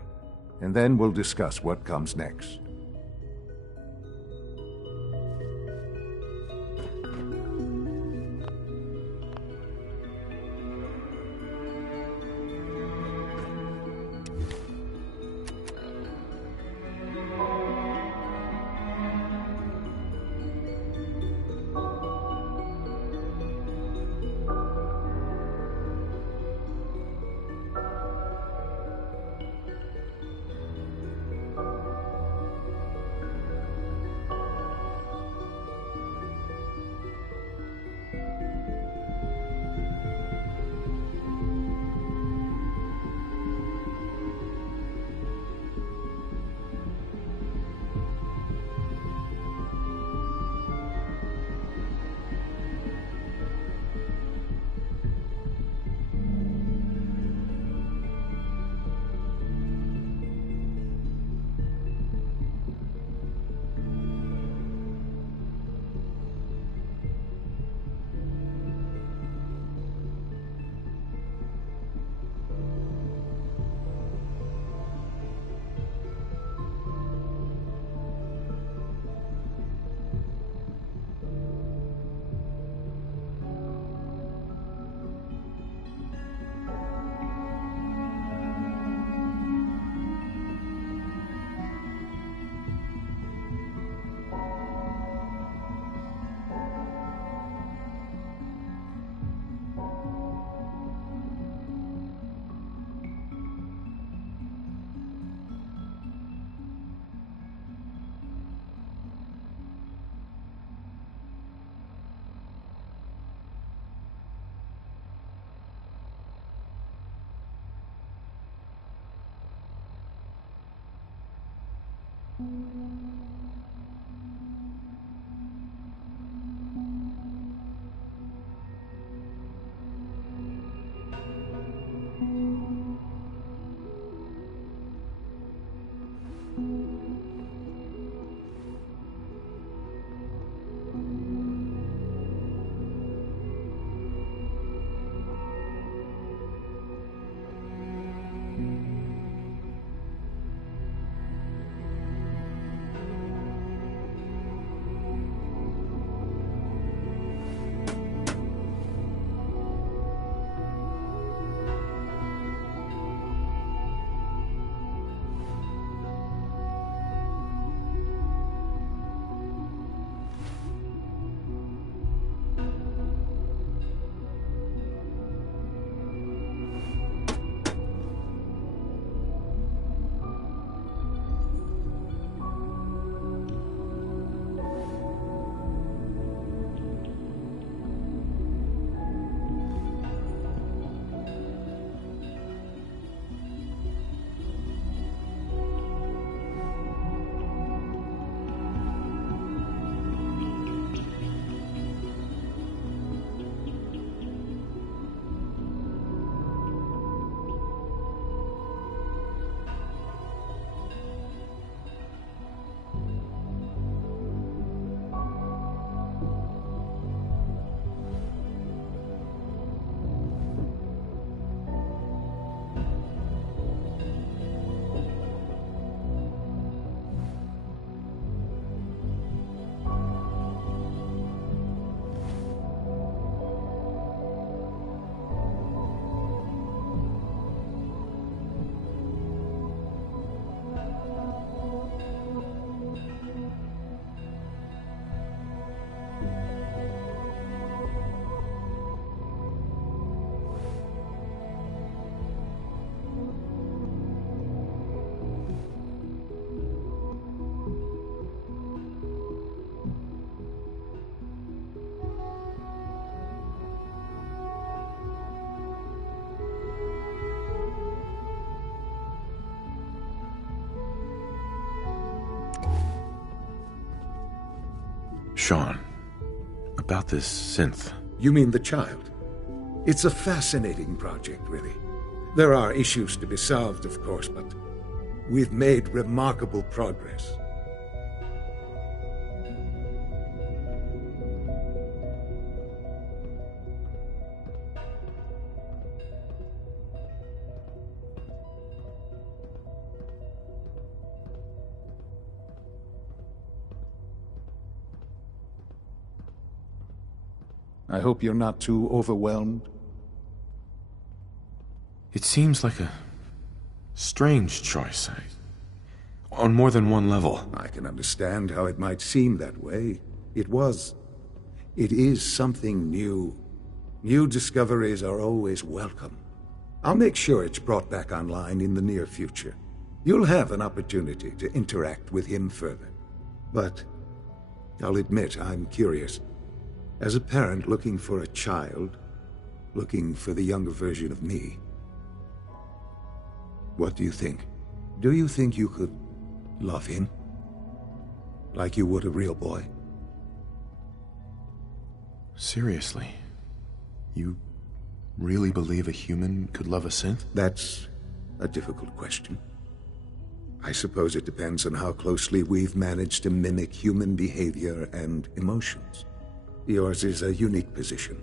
and then we'll discuss what comes next. Sean, about this synth. You mean the child? It's a fascinating project, really. There are issues to be solved, of course, but we've made remarkable progress. I hope you're not too overwhelmed. It seems like a strange choice. On more than one level. I can understand how it might seem that way. It is something new. New discoveries are always welcome. I'll make sure it's brought back online in the near future. You'll have an opportunity to interact with him further. But I'll admit I'm curious. As a parent looking for a child, looking for the younger version of me, what do you think? Do you think you could love him? Like you would a real boy? Seriously? You really believe a human could love a synth? That's a difficult question. I suppose it depends on how closely we've managed to mimic human behavior and emotions. Yours is a unique position.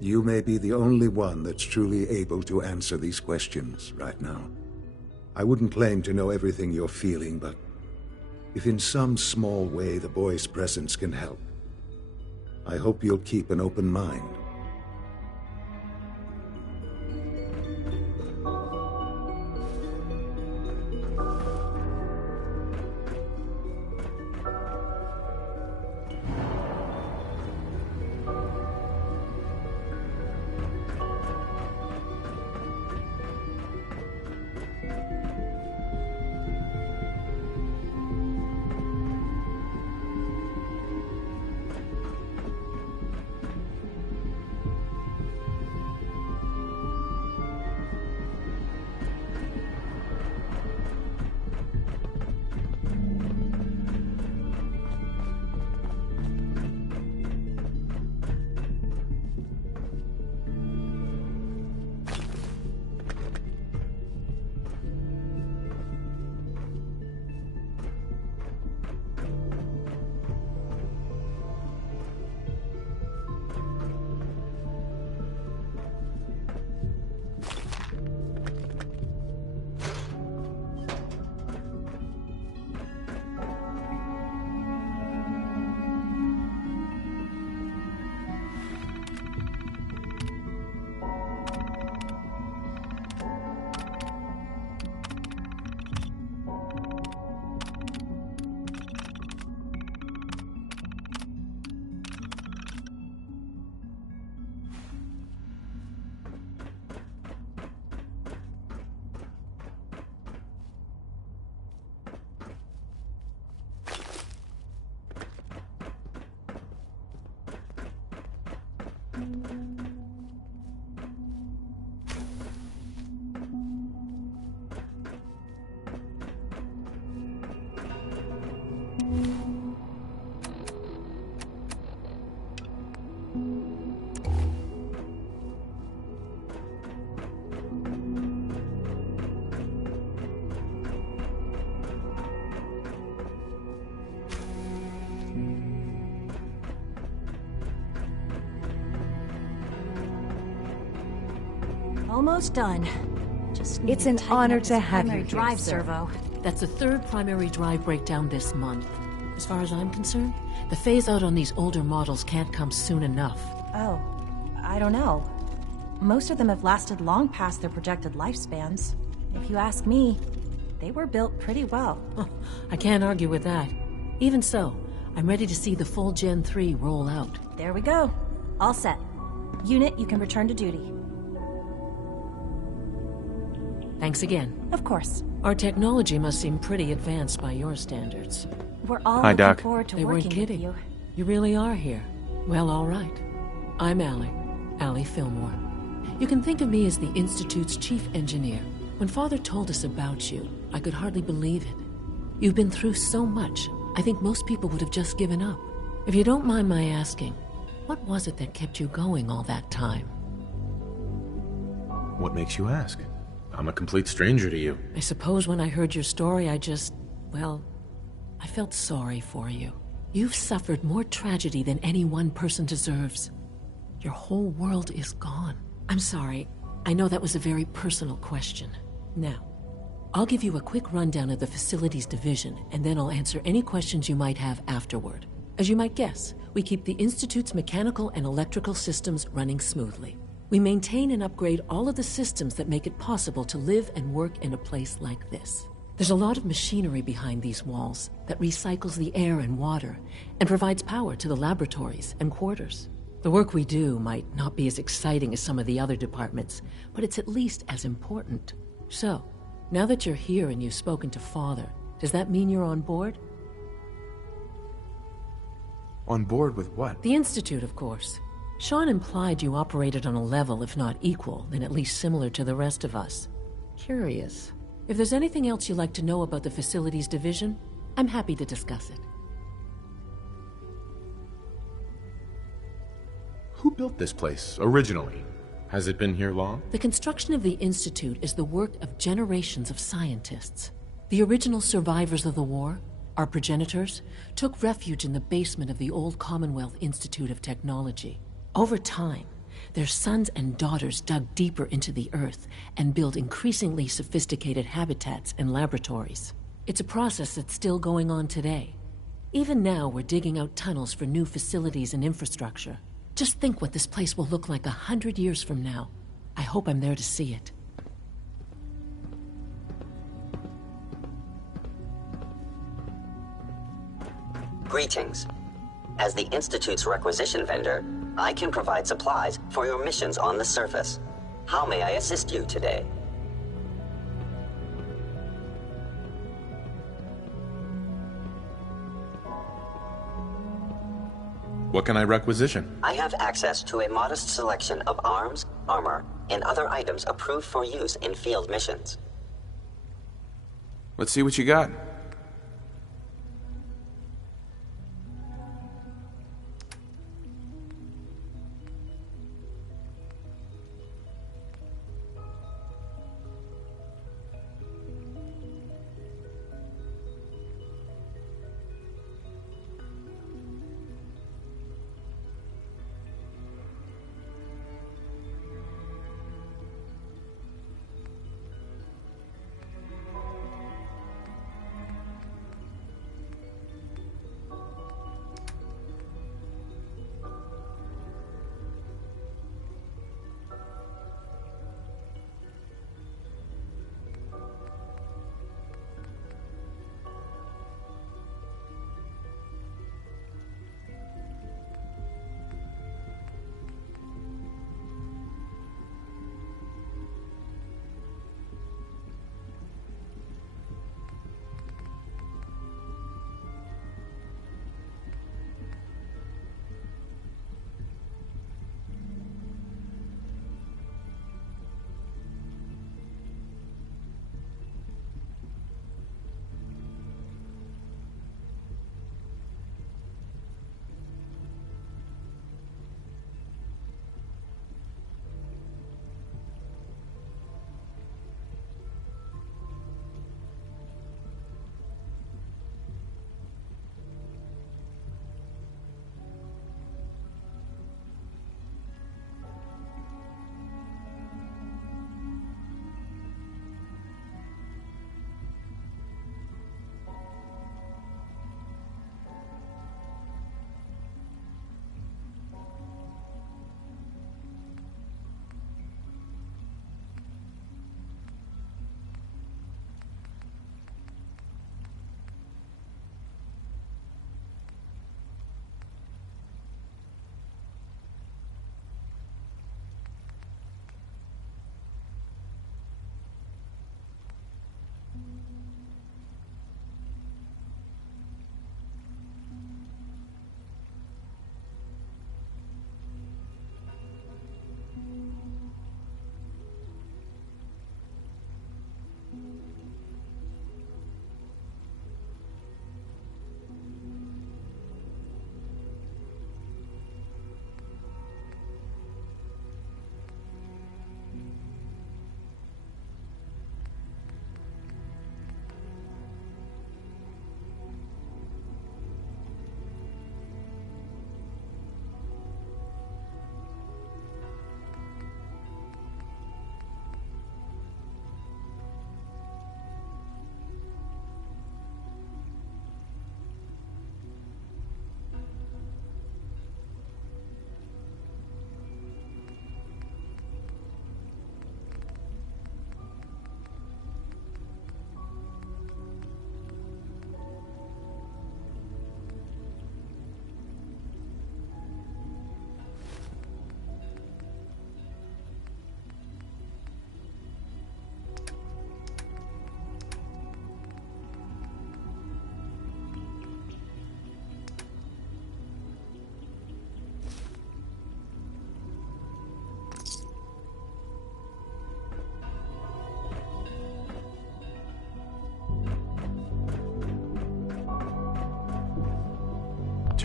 You may be the only one that's truly able to answer these questions right now. I wouldn't claim to know everything you're feeling, but if in some small way the boy's presence can help, I hope you'll keep an open mind. Almost done. Just need It's an tighten honor up to this have you primary here, drive sir. servo. That's the third primary drive breakdown this month. As far as I'm concerned, the phase-out on these older models can't come soon enough. Oh, I don't know. Most of them have lasted long past their projected lifespans. If you ask me, they were built pretty well. I can't argue with that. Even so, I'm ready to see the full Gen 3 roll out. There we go. All set. Unit, you can return to duty. Thanks again. Of course. Our technology must seem pretty advanced by your standards. We're all Hi, looking Doc. forward to They weren't working kidding. with you. You really are here. Well, all right. I'm Allie Fillmore. You can think of me as the Institute's chief engineer. When Father told us about you, I could hardly believe it. You've been through so much, I think most people would have just given up. If you don't mind my asking, what was it that kept you going all that time? What makes you ask? I'm a complete stranger to you. I suppose when I heard your story, I felt sorry for you. You've suffered more tragedy than any one person deserves. Your whole world is gone. I'm sorry. I know that was a very personal question. Now, I'll give you a quick rundown of the Facilities Division, and then I'll answer any questions you might have afterward. As you might guess, we keep the Institute's mechanical and electrical systems running smoothly. We maintain and upgrade all of the systems that make it possible to live and work in a place like this. There's a lot of machinery behind these walls that recycles the air and water and provides power to the laboratories and quarters. The work we do might not be as exciting as some of the other departments, but it's at least as important. So, now that you're here and you've spoken to Father, does that mean you're on board? On board with what? The Institute, of course. Sean implied you operated on a level, if not equal, then at least similar to the rest of us. Curious. If there's anything else you'd like to know about the Facilities Division, I'm happy to discuss it. Who built this place, originally? Has it been here long? The construction of the Institute is the work of generations of scientists. The original survivors of the war, our progenitors, took refuge in the basement of the old Commonwealth Institute of Technology. Over time, their sons and daughters dug deeper into the earth and built increasingly sophisticated habitats and laboratories. It's a process that's still going on today. Even now, we're digging out tunnels for new facilities and infrastructure. Just think what this place will look like 100 years from now. I hope I'm there to see it. Greetings. As the Institute's requisition vendor, I can provide supplies for your missions on the surface. How may I assist you today? What can I requisition? I have access to a modest selection of arms, armor, and other items approved for use in field missions. Let's see what you got.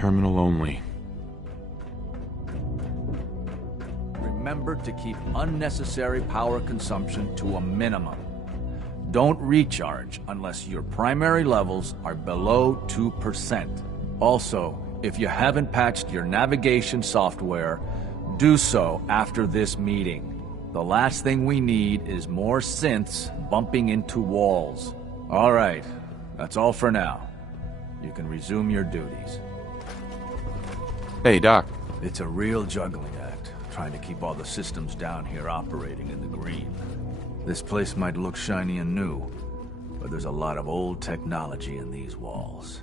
terminal only. Remember to keep unnecessary power consumption to a minimum. Don't recharge unless your primary levels are below 2%. Also, if you haven't patched your navigation software, do so after this meeting. The last thing we need is more synths bumping into walls. All right, that's all for now. You can resume your duties. Hey, Doc. It's a real juggling act, trying to keep all the systems down here operating in the green. This place might look shiny and new, but there's a lot of old technology in these walls.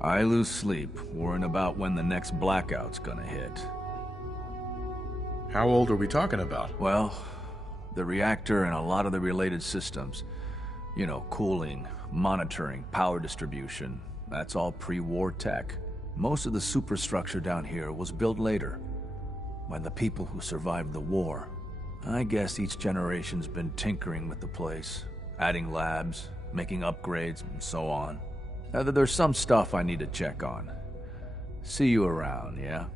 I lose sleep worrying about when the next blackout's gonna hit. How old are we talking about? Well, the reactor and a lot of the related systems. You know, cooling, monitoring, power distribution. That's all pre-war tech. Most of the superstructure down here was built later, by the people who survived the war. I guess each generation's been tinkering with the place, adding labs, making upgrades, and so on. There's some stuff I need to check on. See you around, yeah?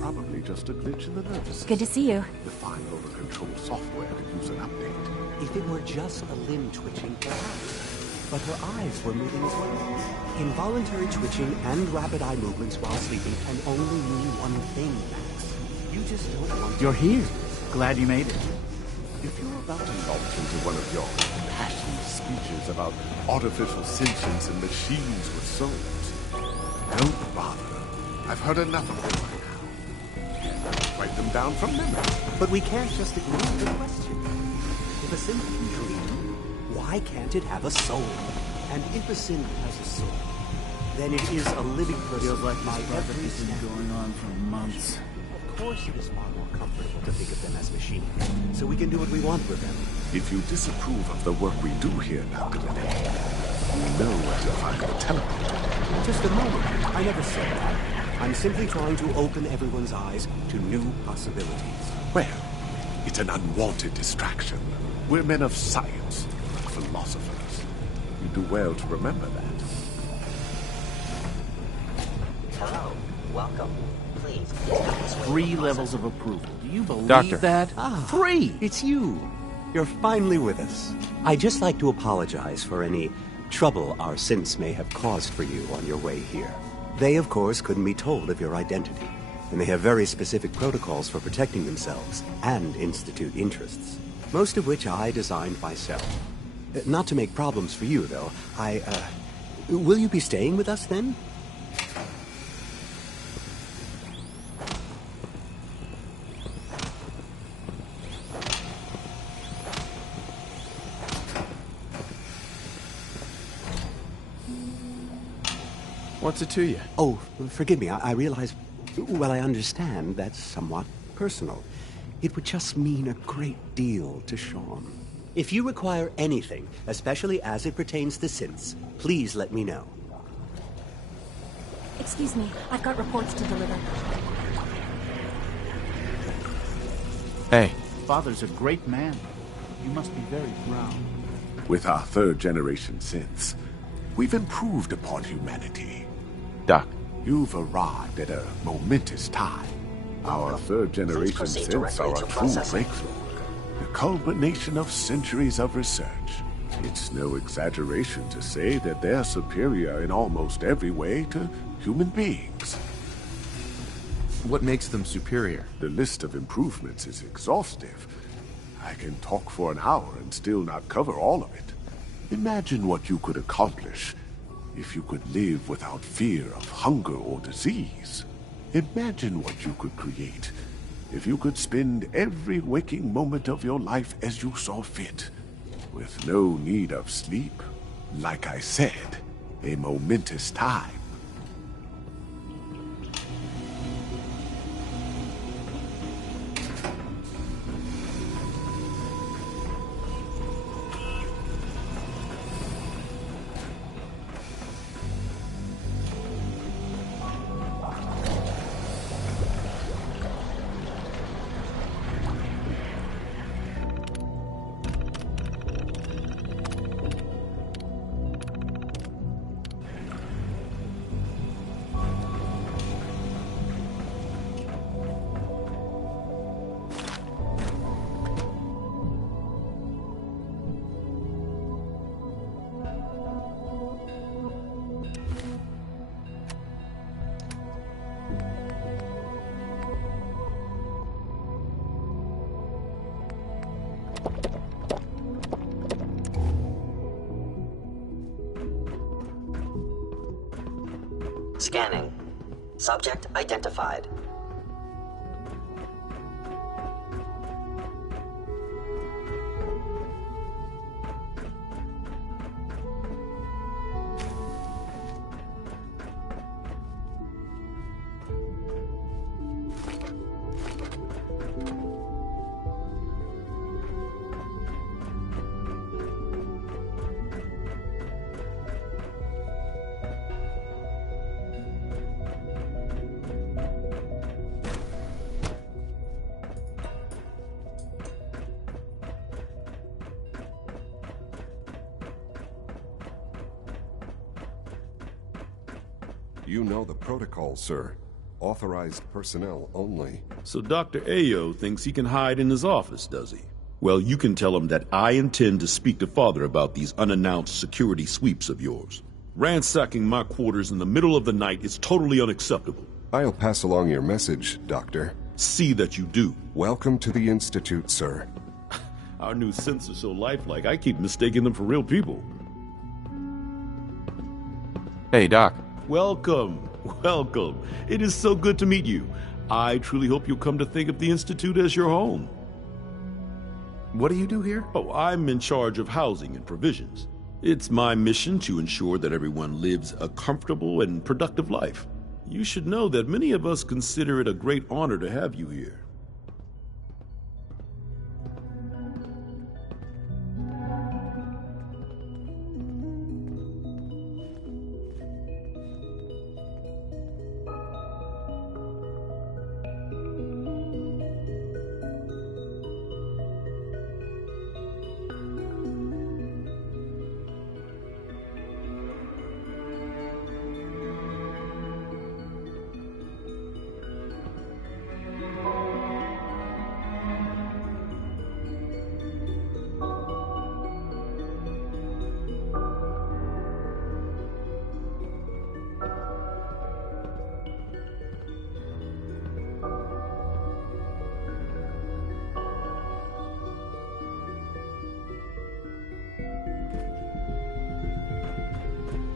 Probably just a glitch in the nervous system. Good to see you. The fine motor control software could use an update. If it were just a limb twitching, perhaps. But her eyes were moving as well. Involuntary twitching and rapid eye movements while sleeping can only mean one thing, Max. You just don't want to... You're here. Glad you made it. If you're about to launch into one of your passionate speeches about artificial sentience and machines with souls, don't bother. I've heard enough of them. Write them down from memory. But we can't just ignore the question. If a synth can dream, why can't it have a soul? And if a synth has a soul, then it is a living person. Feels like by this project every has been step. going on for months. Of course it is far more comfortable to think of them as machines, so we can do what we want with them. If you disapprove of the work we do here now, Glenn, you know where to find the teleporter. Just a moment. I never said that. I'm simply trying to open everyone's eyes to new possibilities. Well, it's an unwanted distraction. We're men of science, not philosophers. You do well to remember that. Hello. Welcome. Please. 3 levels of approval. Do you believe Doctor. that? 3! It's you. You're finally with us. I'd just like to apologize for any trouble our synths may have caused for you on your way here. They, of course, couldn't be told of your identity, and they have very specific protocols for protecting themselves and Institute interests, most of which I designed myself. Not to make problems for you, though. Will you be staying with us, then? What's it to you? Oh, forgive me. I realize... Well, I understand that's somewhat personal. It would just mean a great deal to Sean. If you require anything, especially as it pertains to synths, please let me know. Excuse me, I've got reports to deliver. Hey. Father's a great man. You must be very proud. With our third-generation synths, we've improved upon humanity. Doc. You've arrived at a momentous time. Our third-generation proceed synths directly are a to true processing. breakthrough. The culmination of centuries of research. It's no exaggeration to say that they're superior in almost every way to human beings. What makes them superior? The list of improvements is exhaustive. I can talk for an hour and still not cover all of it. Imagine what you could accomplish if you could live without fear of hunger or disease. Imagine what you could create if you could spend every waking moment of your life as you saw fit, with no need of sleep. Like I said, a momentous time. Scanning. Subject identified. You know the protocol, sir. Authorized personnel only. So Dr. Ayo thinks he can hide in his office, does he? Well, you can tell him that I intend to speak to Father about these unannounced security sweeps of yours. Ransacking my quarters in the middle of the night is totally unacceptable. I'll pass along your message, Doctor. See that you do. Welcome to the Institute, sir. Our new synths are so lifelike, I keep mistaking them for real people. Hey, Doc. Welcome. Welcome. It is so good to meet you. I truly hope you'll come to think of the Institute as your home. What do you do here? Oh, I'm in charge of housing and provisions. It's my mission to ensure that everyone lives a comfortable and productive life. You should know that many of us consider it a great honor to have you here.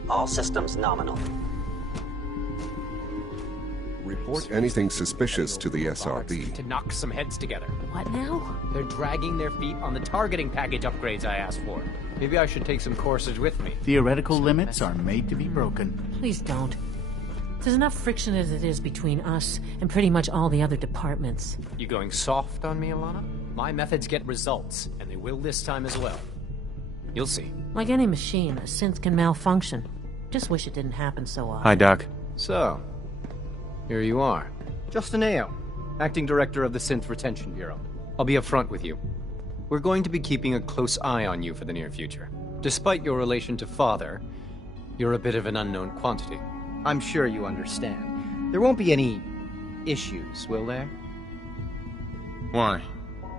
All systems nominal. Report anything suspicious to the SRB. To knock some heads together. What now? They're dragging their feet on the targeting package upgrades I asked for. Maybe I should take some courses with me. Theoretical limits are made to be broken. Please don't. There's enough friction as it is between us and pretty much all the other departments. You going soft on me, Alana? My methods get results, and they will this time as well. You'll see. Like any machine, a synth can malfunction. Just wish it didn't happen so often. Hi, Doc. So, here you are. Justin Ayo, Acting Director of the Synth Retention Bureau. I'll be upfront with you. We're going to be keeping a close eye on you for the near future. Despite your relation to Father, you're a bit of an unknown quantity. I'm sure you understand. There won't be any issues, will there? Why?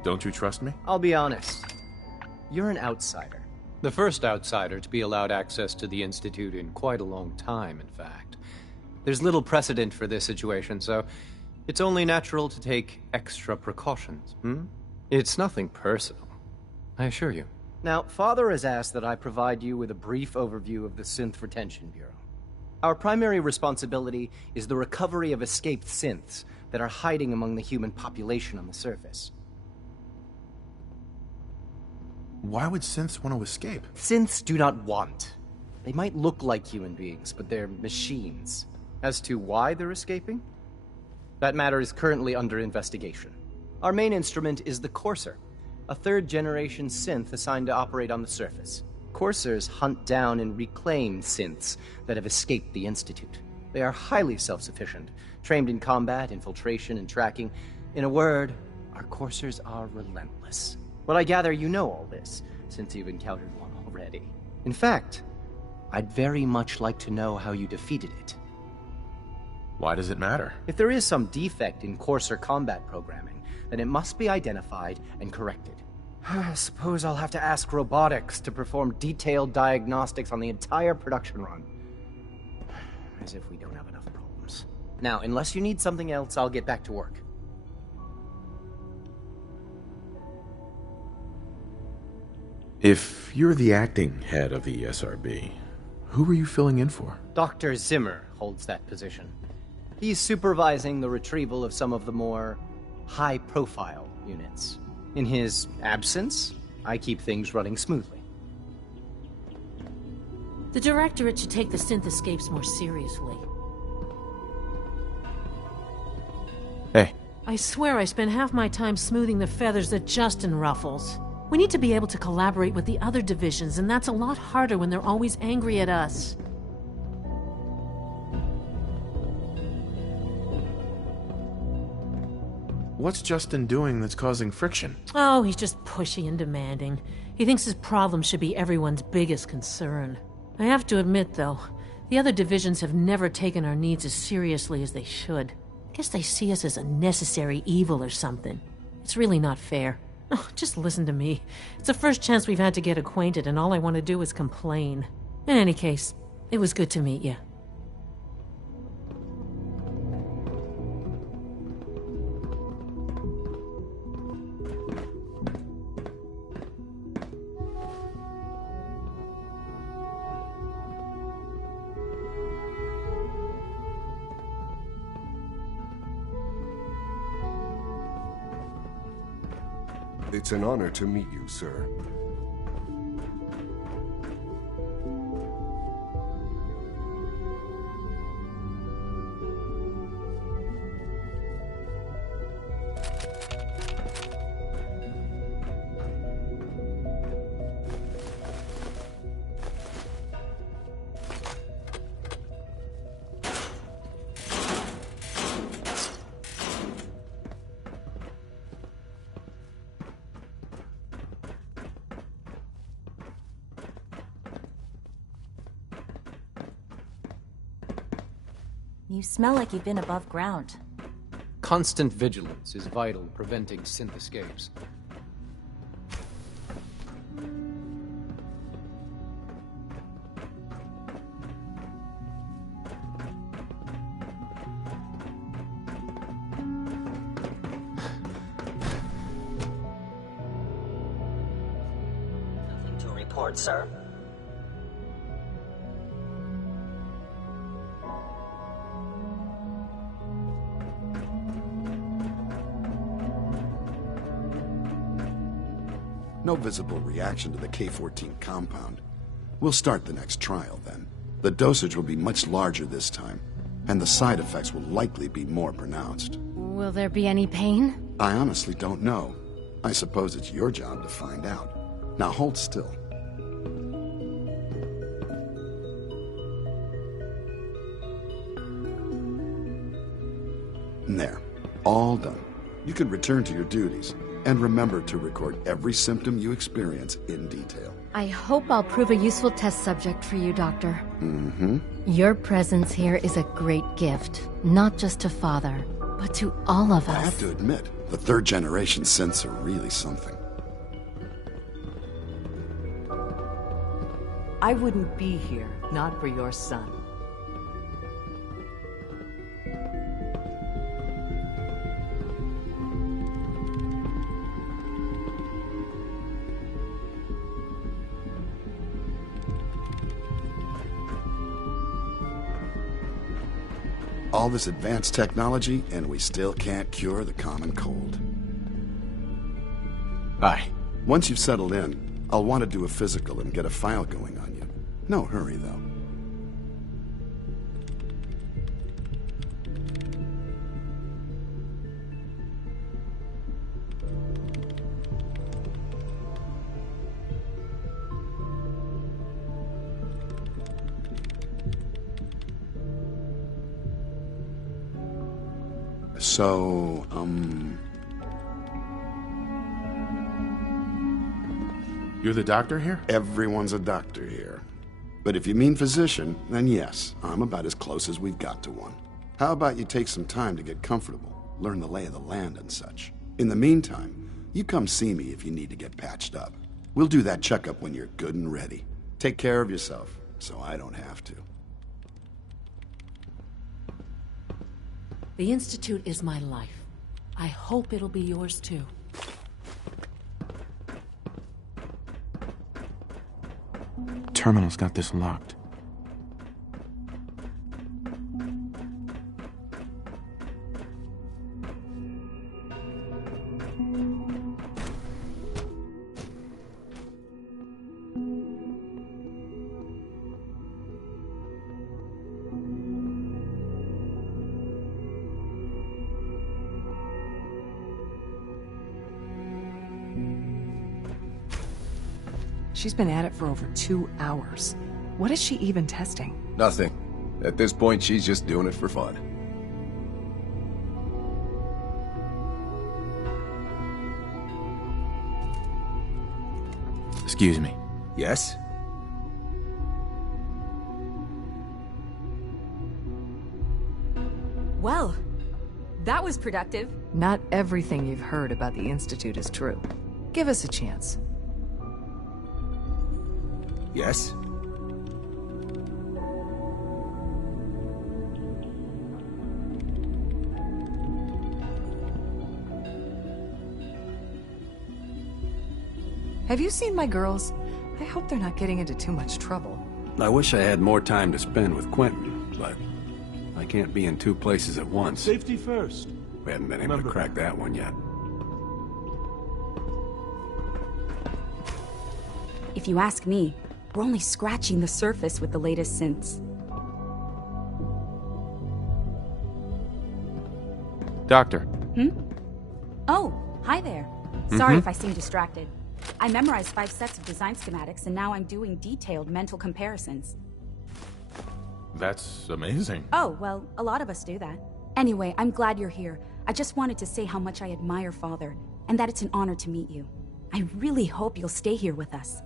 Don't you trust me? I'll be honest. You're an outsider. The first outsider to be allowed access to the Institute in quite a long time, in fact. There's little precedent for this situation, so it's only natural to take extra precautions, It's nothing personal, I assure you. Now, Father has asked that I provide you with a brief overview of the Synth Retention Bureau. Our primary responsibility is the recovery of escaped synths that are hiding among the human population on the surface. Why would synths want to escape? Synths do not want. They might look like human beings, but they're machines. As to why they're escaping? That matter is currently under investigation. Our main instrument is the Courser, a third-generation synth assigned to operate on the surface. Coursers hunt down and reclaim synths that have escaped the Institute. They are highly self-sufficient, trained in combat, infiltration, and tracking. In a word, our Coursers are relentless. But I gather you know all this, since you've encountered one already. In fact, I'd very much like to know how you defeated it. Why does it matter? If there is some defect in Courser combat programming, then it must be identified and corrected. I suppose I'll have to ask robotics to perform detailed diagnostics on the entire production run. As if we don't have enough problems. Now, unless you need something else, I'll get back to work. If you're the acting head of the SRB, who are you filling in for? Dr. Zimmer holds that position. He's supervising the retrieval of some of the more high-profile units. In his absence, I keep things running smoothly. The Directorate should take the synth escapes more seriously. Hey. I swear I spend half my time smoothing the feathers that Justin ruffles. We need to be able to collaborate with the other divisions, and that's a lot harder when they're always angry at us. What's Justin doing that's causing friction? Oh, he's just pushy and demanding. He thinks his problem should be everyone's biggest concern. I have to admit, though, the other divisions have never taken our needs as seriously as they should. I guess they see us as a necessary evil or something. It's really not fair. Oh, just listen to me. It's the first chance we've had to get acquainted, and all I want to do is complain. In any case, it was good to meet you. It's an honor to meet you, sir. You smell like you've been above ground. Constant vigilance is vital in preventing synth escapes. Nothing to report, sir. No visible reaction to the K-14 compound. We'll start the next trial, then. The dosage will be much larger this time, and the side effects will likely be more pronounced. Will there be any pain? I honestly don't know. I suppose it's your job to find out. Now hold still. There. All done. You can return to your duties. And remember to record every symptom you experience in detail. I hope I'll prove a useful test subject for you, Doctor. Mm-hmm. Your presence here is a great gift, not just to Father, but to all of us. I have to admit, the third-generation synths are really something. I wouldn't be here, not for your son. All this advanced technology, and we still can't cure the common cold. Hi. Once you've settled in, I'll want to do a physical and get a file going on you. No hurry, though. So, You're the doctor here? Everyone's a doctor here. But if you mean physician, then yes, I'm about as close as we've got to one. How about you take some time to get comfortable, learn the lay of the land and such. In the meantime, you come see me if you need to get patched up. We'll do that checkup when you're good and ready. Take care of yourself, so I don't have to. The Institute is my life. I hope it'll be yours too. Terminal's got this locked. She's been at it for over 2 hours. What is she even testing? Nothing. At this point, she's just doing it for fun. Excuse me. Yes? Well, that was productive. Not everything you've heard about the Institute is true. Give us a chance. Yes? Have you seen my girls? I hope they're not getting into too much trouble. I wish I had more time to spend with Quentin, but I can't be in 2 places at once. Safety first. We haven't been able to crack that one yet. If you ask me, we're only scratching the surface with the latest synths. Doctor. Oh, hi there. Sorry if I seem distracted. I memorized 5 sets of design schematics, and now I'm doing detailed mental comparisons. That's amazing. Oh, well, a lot of us do that. Anyway, I'm glad you're here. I just wanted to say how much I admire Father, and that it's an honor to meet you. I really hope you'll stay here with us.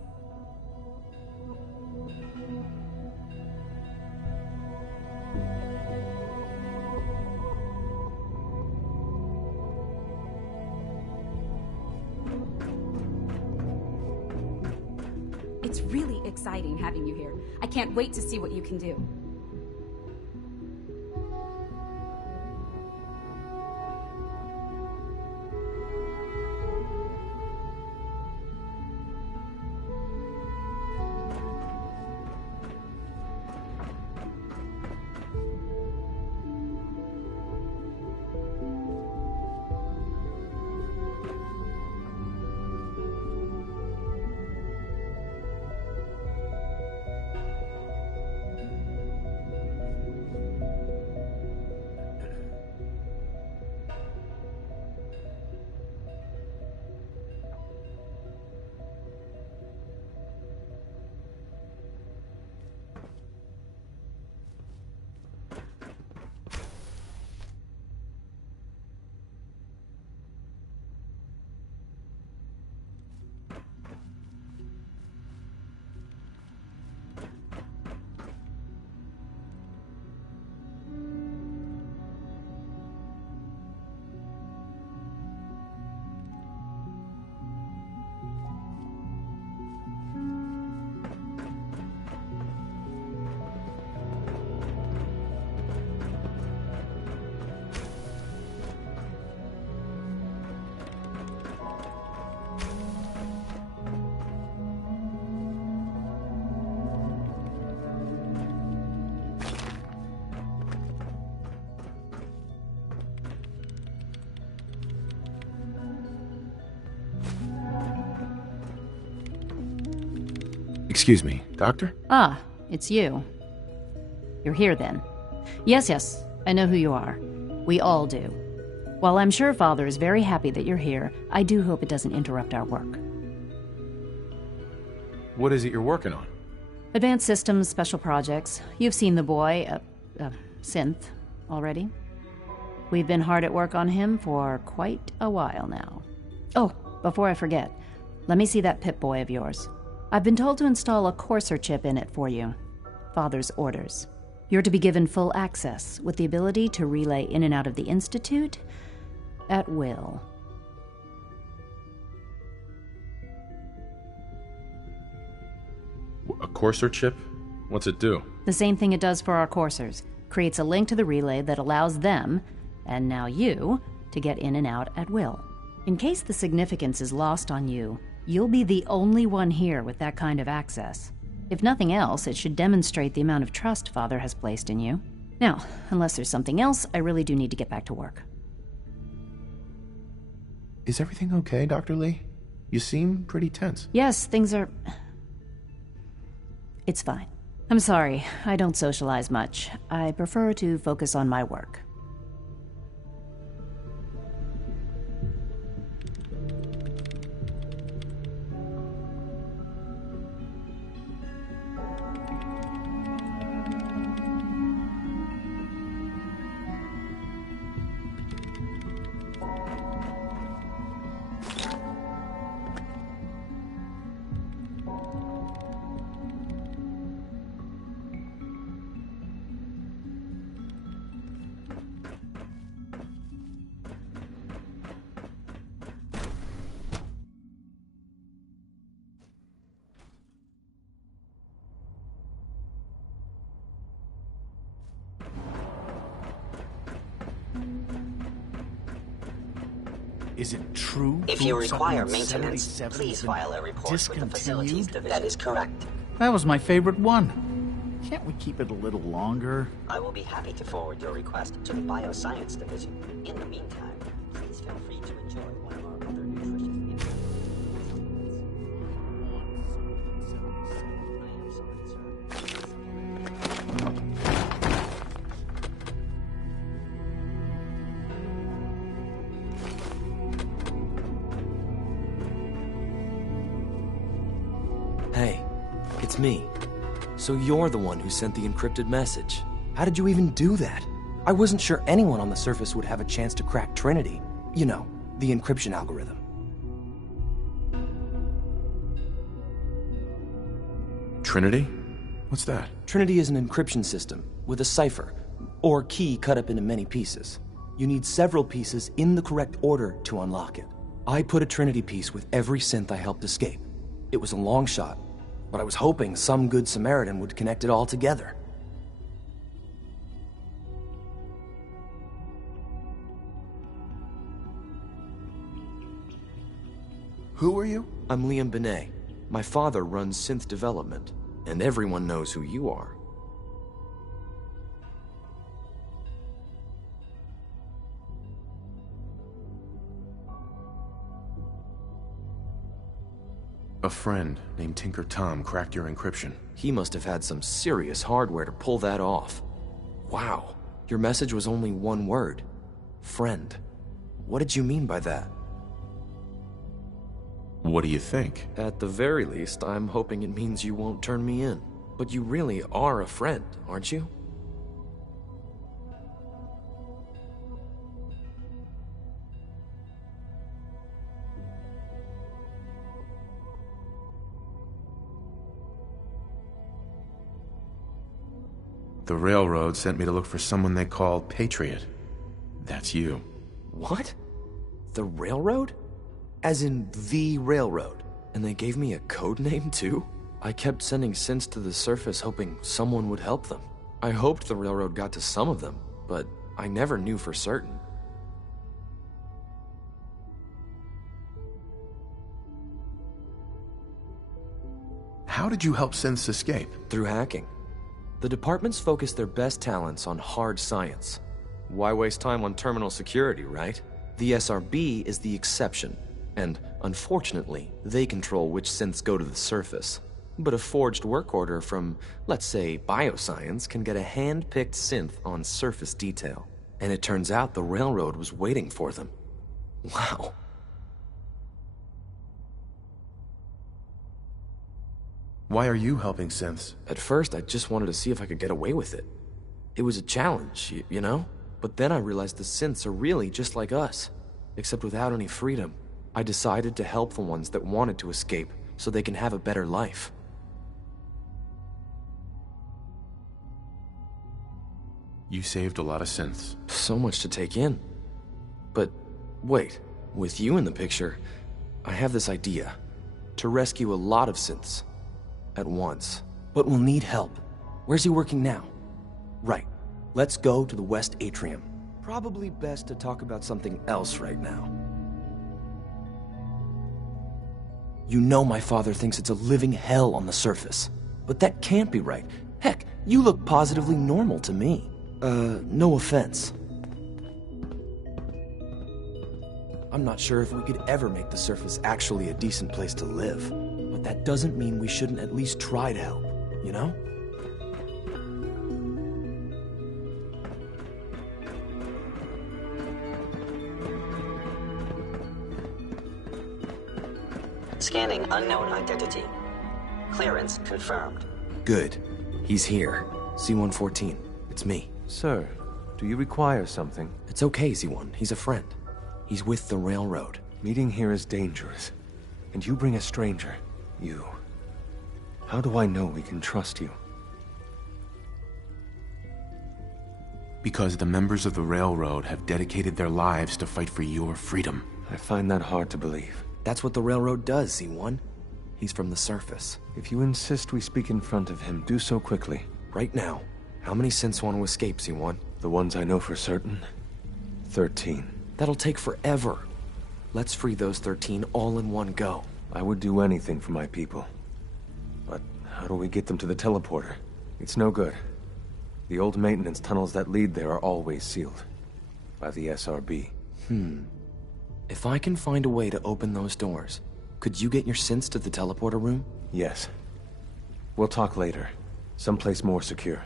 It's really exciting having you here. I can't wait to see what you can do. Excuse me, Doctor? Ah, it's you. You're here then. Yes, I know who you are. We all do. While I'm sure Father is very happy that you're here, I do hope it doesn't interrupt our work. What is it you're working on? Advanced systems, special projects. You've seen the boy, Synth, already. We've been hard at work on him for quite a while now. Oh, before I forget, let me see that Pip-Boy of yours. I've been told to install a Courser chip in it for you. Father's orders. You're to be given full access, with the ability to relay in and out of the Institute at will. A Courser chip? What's it do? The same thing it does for our coursers. Creates a link to the relay that allows them, and now you, to get in and out at will. In case the significance is lost on you, you'll be the only one here with that kind of access. If nothing else, it should demonstrate the amount of trust Father has placed in you. Now, unless there's something else, I really do need to get back to work. Is everything okay, Dr. Lee? You seem pretty tense. Yes, things are... It's fine. I'm sorry, I don't socialize much. I prefer to focus on my work. Is it true? If you require maintenance, please file a report with the Facilities Division. That is correct. That was my favorite one. Can't we keep it a little longer? I will be happy to forward your request to the Bioscience Division. In the meantime, please feel free to enjoy one of our other nutritious Hey, it's me. So you're the one who sent the encrypted message. How did you even do that? I wasn't sure anyone on the surface would have a chance to crack Trinity. You know, the encryption algorithm. Trinity? What's that? Trinity is an encryption system with a cipher, or key cut up into many pieces. You need several pieces in the correct order to unlock it. I put a Trinity piece with every synth I helped escape. It was a long shot, but I was hoping some good Samaritan would connect it all together. Who are you? I'm Liam Benet. My father runs synth development, and everyone knows who you are. A friend named Tinker Tom cracked your encryption. He must have had some serious hardware to pull that off. Wow, your message was only one word. Friend. What did you mean by that? What do you think? At the very least, I'm hoping it means you won't turn me in. But you really are a friend, aren't you? The railroad sent me to look for someone they call Patriot. That's you. What? The railroad? As in the railroad? And they gave me a code name too? I kept sending synths to the surface hoping someone would help them. I hoped the railroad got to some of them, but I never knew for certain. How did you help synths escape? Through hacking. The departments focus their best talents on hard science. Why waste time on terminal security, right? The SRB is the exception, and unfortunately, they control which synths go to the surface. But a forged work order from, let's say, bioscience can get a hand-picked synth on surface detail. And it turns out the railroad was waiting for them. Wow. Why are you helping synths? At first, I just wanted to see if I could get away with it. It was a challenge, you know? But then I realized the synths are really just like us, except without any freedom. I decided to help the ones that wanted to escape so they can have a better life. You saved a lot of synths. So much to take in. But wait, with you in the picture, I have this idea. To rescue a lot of synths. At once. But we'll need help. Where's he working now? Right. Let's go to the West Atrium. Probably best to talk about something else right now. You know my father thinks it's a living hell on the surface. But that can't be right. Heck, you look positively normal to me. No offense. I'm not sure if we could ever make the surface actually a decent place to live. But that doesn't mean we shouldn't at least try to help, you know? Scanning unknown identity. Clearance confirmed. Good. He's here. C-114. It's me. Sir, do you require something? It's okay, Z1. He's a friend. He's with the railroad. Meeting here is dangerous. And you bring a stranger. You. How do I know we can trust you? Because the members of the railroad have dedicated their lives to fight for your freedom. I find that hard to believe. That's what the railroad does, Z1. He's from the surface. If you insist we speak in front of him, do so quickly. Right now. How many synths want to escape, Z1? The ones I know for certain? 13. That'll take forever. Let's free those 13 all in one go. I would do anything for my people. But how do we get them to the teleporter? It's no good. The old maintenance tunnels that lead there are always sealed. By the SRB. If I can find a way to open those doors, could you get your synths to the teleporter room? Yes. We'll talk later. Someplace more secure.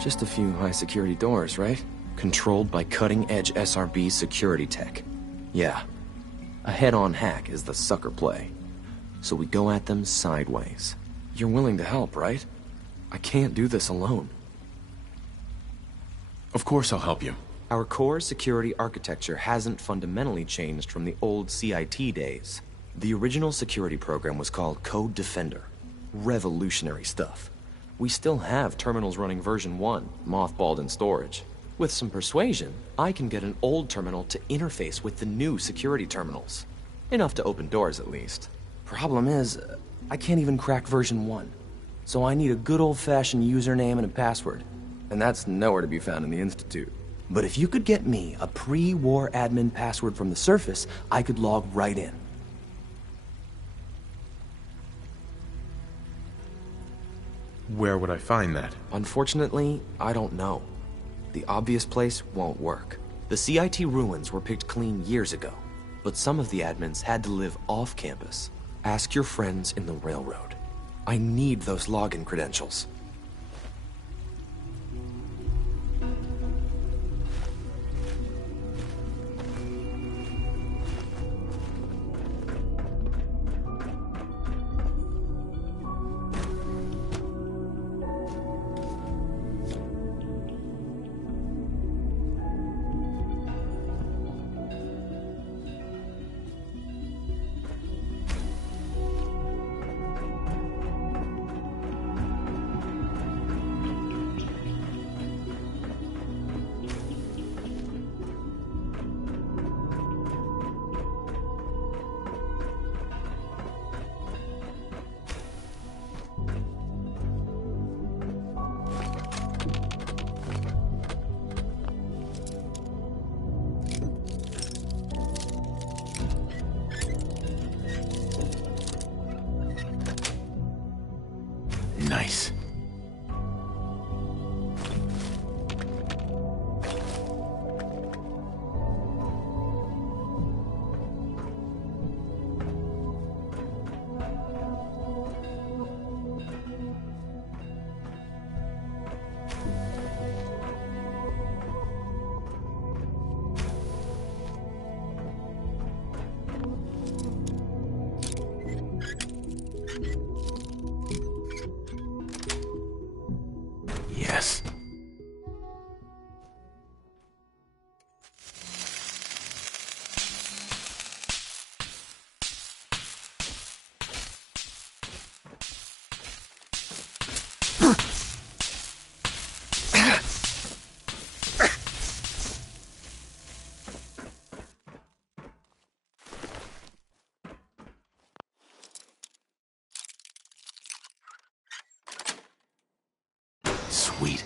Just a few high-security doors, right? Controlled by cutting-edge SRB security tech. Yeah. A head-on hack is the sucker play. So we go at them sideways. You're willing to help, right? I can't do this alone. Of course I'll help you. Our core security architecture hasn't fundamentally changed from the old CIT days. The original security program was called Code Defender. Revolutionary stuff. We still have terminals running version 1, mothballed in storage. With some persuasion, I can get an old terminal to interface with the new security terminals. Enough to open doors, at least. Problem is, I can't even crack version 1. So I need a good old-fashioned username and a password. And that's nowhere to be found in the Institute. But if you could get me a pre-war admin password from the surface, I could log right in. Where would I find that? Unfortunately, I don't know. The obvious place won't work. The CIT ruins were picked clean years ago, but some of the admins had to live off campus. Ask your friends in the railroad. I need those login credentials. Yes. Sweet.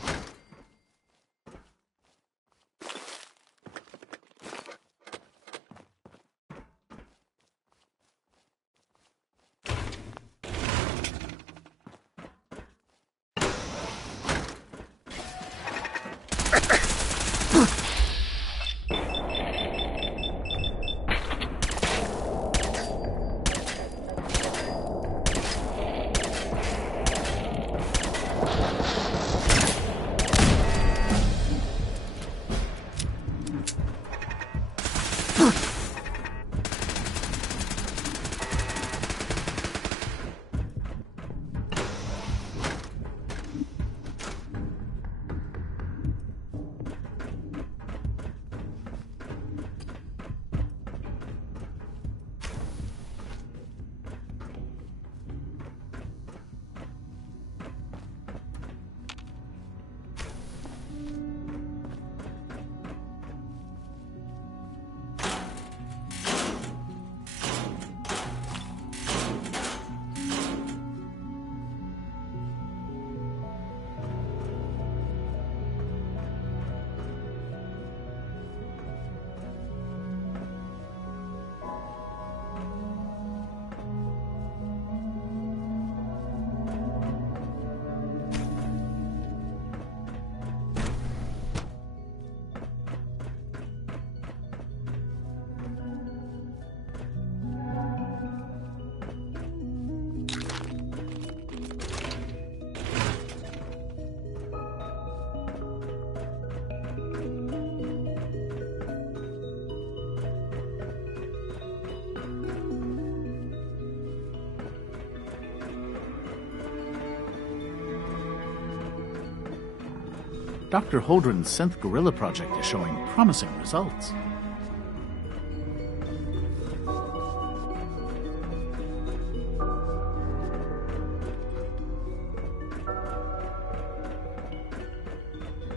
Dr. Holdren's synth gorilla project is showing promising results.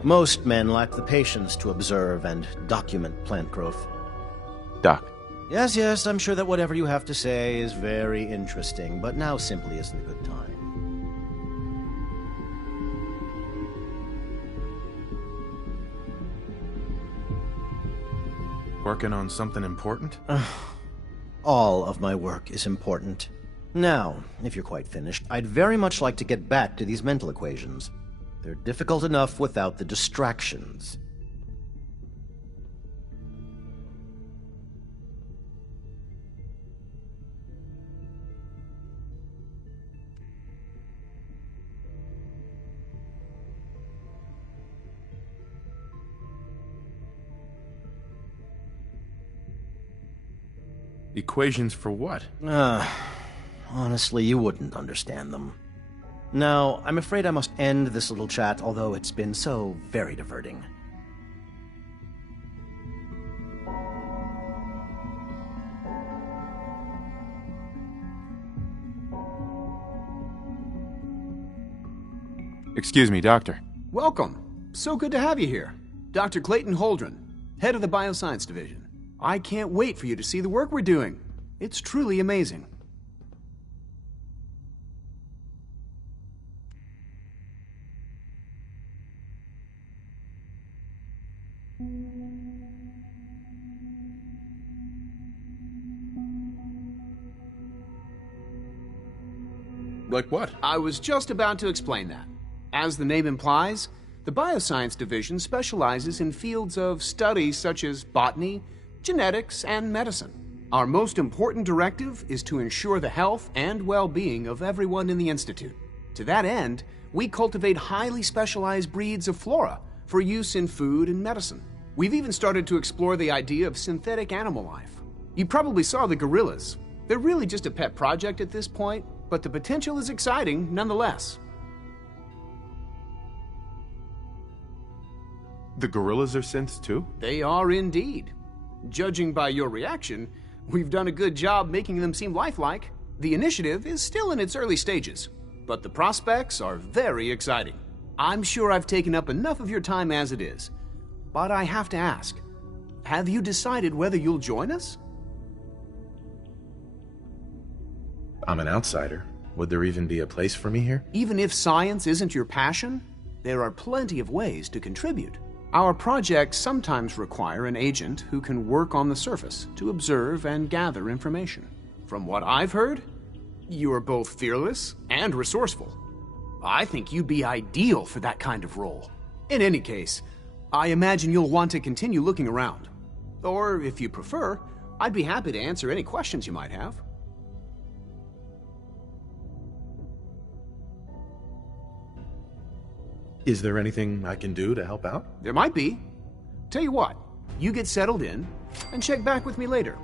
Most men lack the patience to observe and document plant growth. Doc. Yes, I'm sure that whatever you have to say is very interesting, but now simply isn't a good time. Working on something important? All of my work is important. Now, if you're quite finished, I'd very much like to get back to these mental equations. They're difficult enough without the distractions. Equations for what? Honestly, you wouldn't understand them. Now, I'm afraid I must end this little chat, although it's been so very diverting. Excuse me, Doctor. Welcome. So good to have you here. Dr. Clayton Holdren, head of the Bioscience Division. I can't wait for you to see the work we're doing. It's truly amazing. Like what? I was just about to explain that. As the name implies, the Bioscience Division specializes in fields of study such as botany, genetics, and medicine. Our most important directive is to ensure the health and well-being of everyone in the Institute. To that end, we cultivate highly specialized breeds of flora for use in food and medicine. We've even started to explore the idea of synthetic animal life. You probably saw the gorillas. They're really just a pet project at this point, but the potential is exciting nonetheless. The gorillas are synths too? They are indeed. Judging by your reaction, we've done a good job making them seem lifelike. The initiative is still in its early stages, but the prospects are very exciting. I'm sure I've taken up enough of your time as it is, but I have to ask, have you decided whether you'll join us? I'm an outsider. Would there even be a place for me here? Even if science isn't your passion, there are plenty of ways to contribute. Our projects sometimes require an agent who can work on the surface to observe and gather information. From what I've heard, you are both fearless and resourceful. I think you'd be ideal for that kind of role. In any case, I imagine you'll want to continue looking around. Or, if you prefer, I'd be happy to answer any questions you might have. Is there anything I can do to help out? There might be. Tell you what, you get settled in, and check back with me later.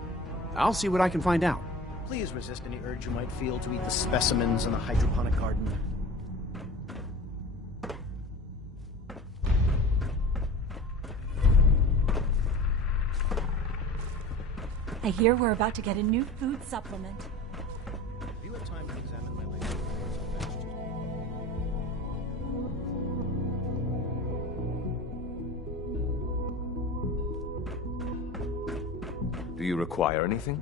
I'll see what I can find out. Please resist any urge you might feel to eat the specimens in the hydroponic garden. I hear we're about to get a new food supplement. Have you had time to examine my latest Do you require anything?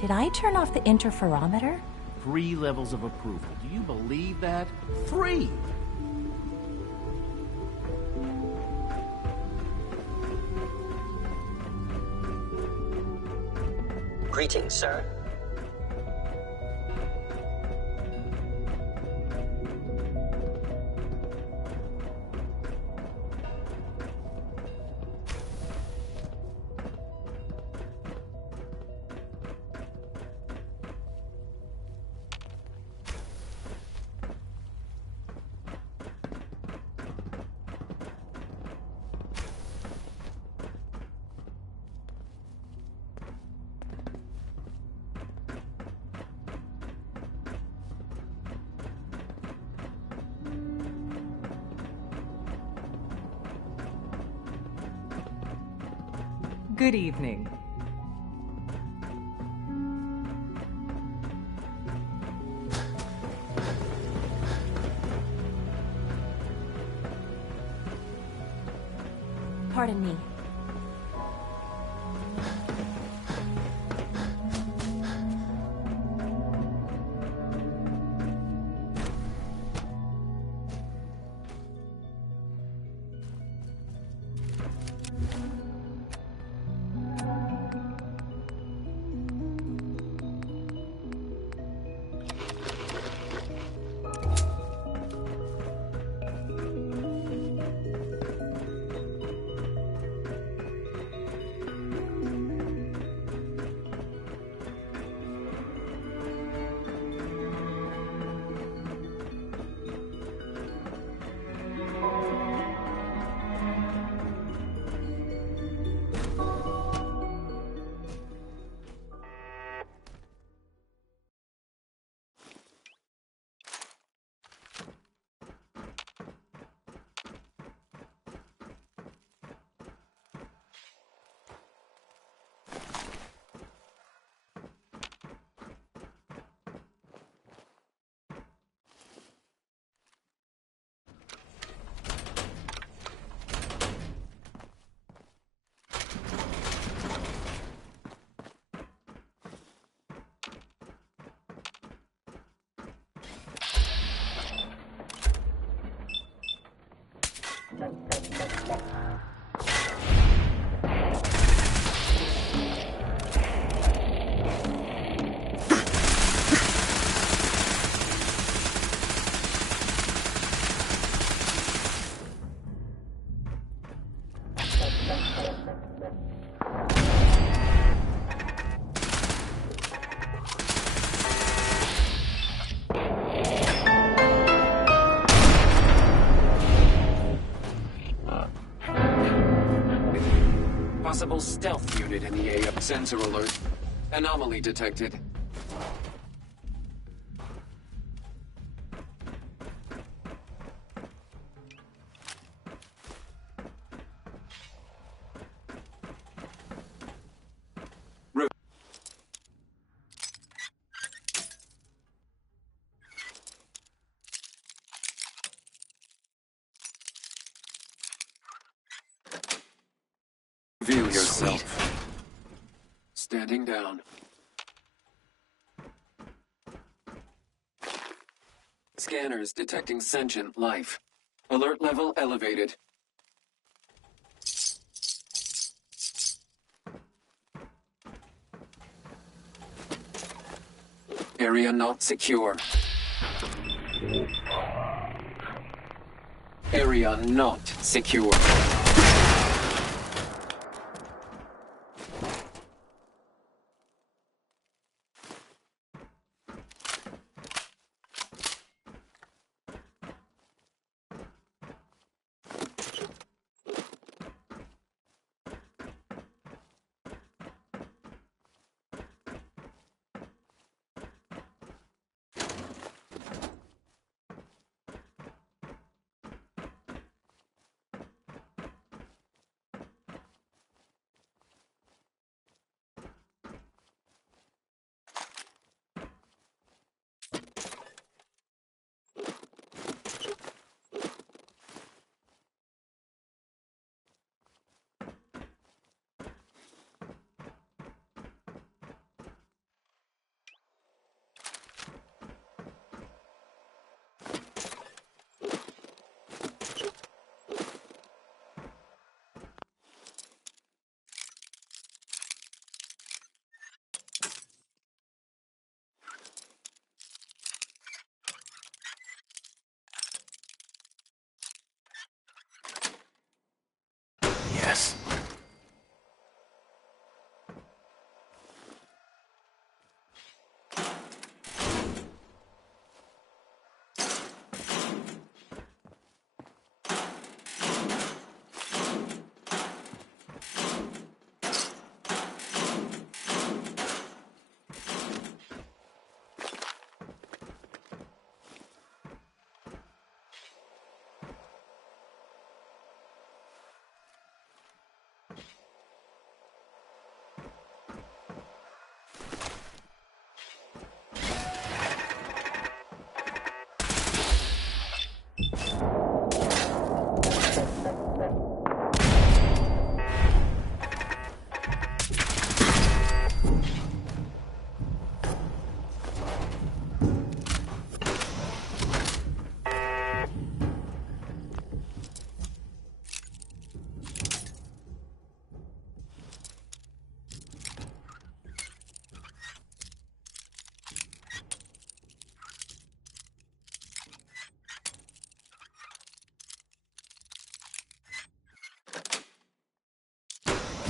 Did I turn off the interferometer? 3 levels of approval. Do you believe that? 3! Greetings, sir. Good evening. Pardon me. Possible stealth unit in the AM sensor alert. Anomaly detected. Reveal yourself. Standing down. Scanners detecting sentient life. Alert level elevated. Area not secure. Area not secure. Yes.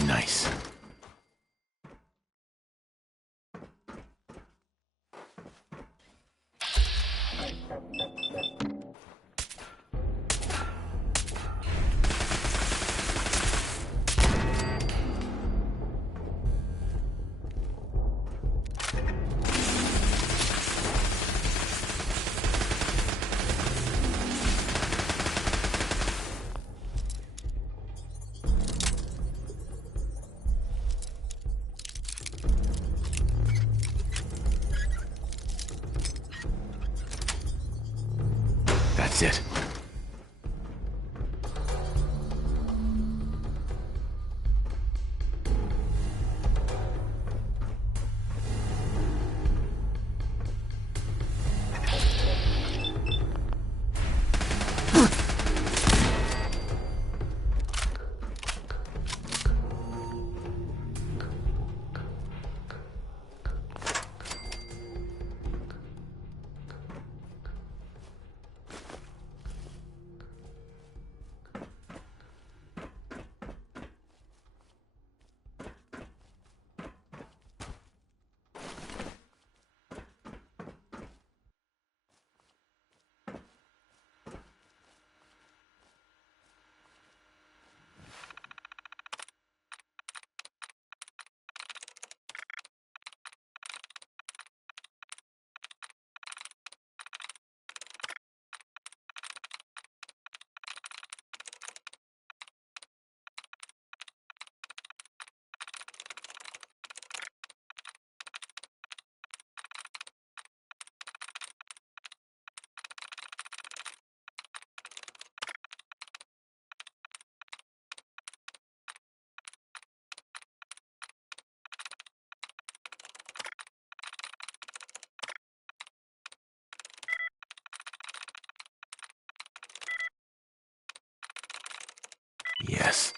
Nice. That's it. Yes.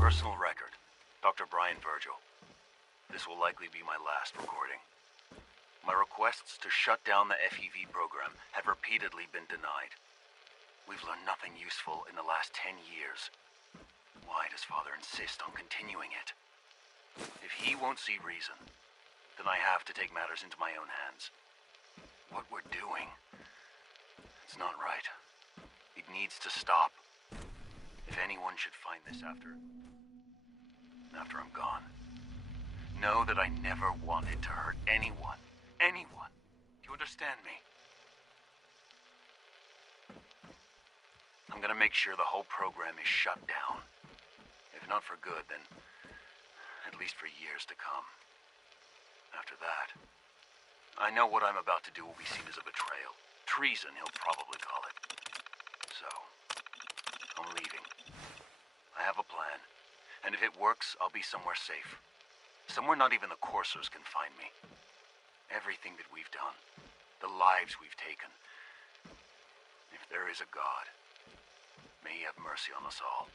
Personal record, Dr. Brian Virgil. This will likely be my last recording. My requests to shut down the FEV program have repeatedly been denied. We've learned nothing useful in the last 10 years. Why does Father insist on continuing it? If he won't see reason, then I have to take matters into my own hands. What we're doing, it's not right. It needs to stop. If anyone should find this after I'm gone, know that I never wanted to hurt anyone. Anyone. Do you understand me? I'm gonna make sure the whole program is shut down. If not for good, then at least for years to come. After that, I know what I'm about to do will be seen as a betrayal. Treason, he'll probably call it. So, I'm leaving. I have a plan, and if it works, I'll be somewhere safe. Somewhere not even the coursers can find me. Everything that we've done, the lives we've taken. If there is a God, may he have mercy on us all.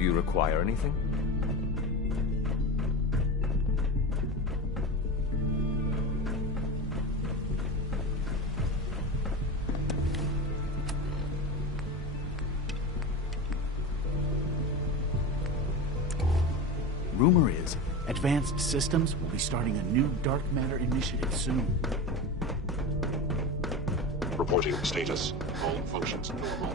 Do you require anything? Rumor is, Advanced Systems will be starting a new dark matter initiative soon. Reporting status. All functions normal.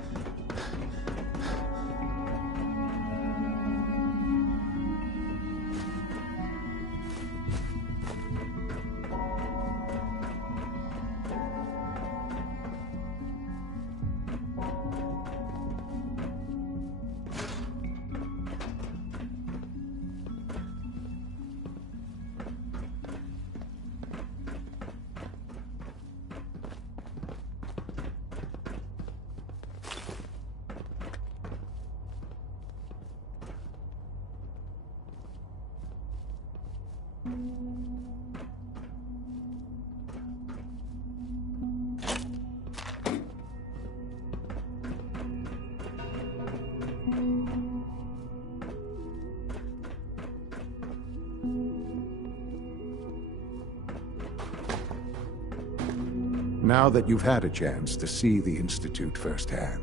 Now that you've had a chance to see the Institute firsthand,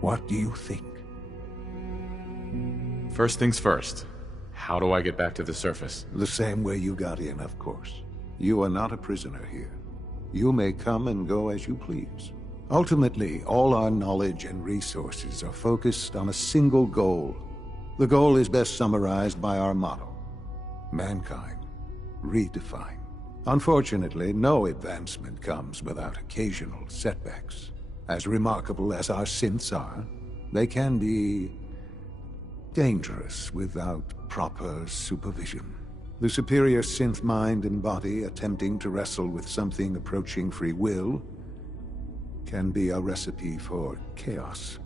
what do you think? First things first. How do I get back to the surface? The same way you got in, of course. You are not a prisoner here. You may come and go as you please. Ultimately, all our knowledge and resources are focused on a single goal. The goal is best summarized by our motto: mankind, redefined. Unfortunately, no advancement comes without occasional setbacks. As remarkable as our synths are, they can be dangerous without proper supervision. The superior synth mind and body attempting to wrestle with something approaching free will can be a recipe for chaos.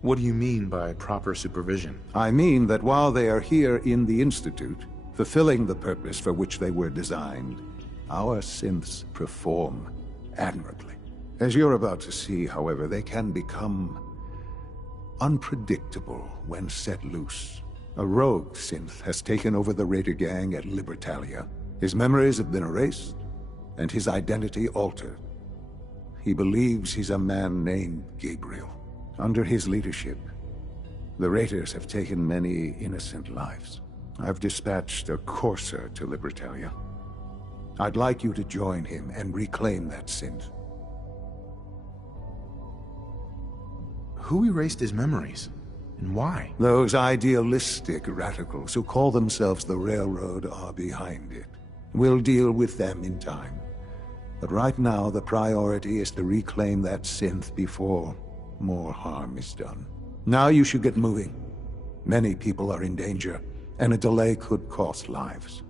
What do you mean by proper supervision? I mean that while they are here in the Institute, fulfilling the purpose for which they were designed, our synths perform admirably. As you're about to see, however, they can become unpredictable when set loose. A rogue synth has taken over the Raider gang at Libertalia. His memories have been erased, and his identity altered. He believes he's a man named Gabriel. Under his leadership, the Raiders have taken many innocent lives. I've dispatched a courser to Libertalia. I'd like you to join him and reclaim that synth. Who erased his memories? And why? Those idealistic radicals who call themselves the Railroad are behind it. We'll deal with them in time. But right now, the priority is to reclaim that synth before more harm is done. Now you should get moving. Many people are in danger, and a delay could cost lives.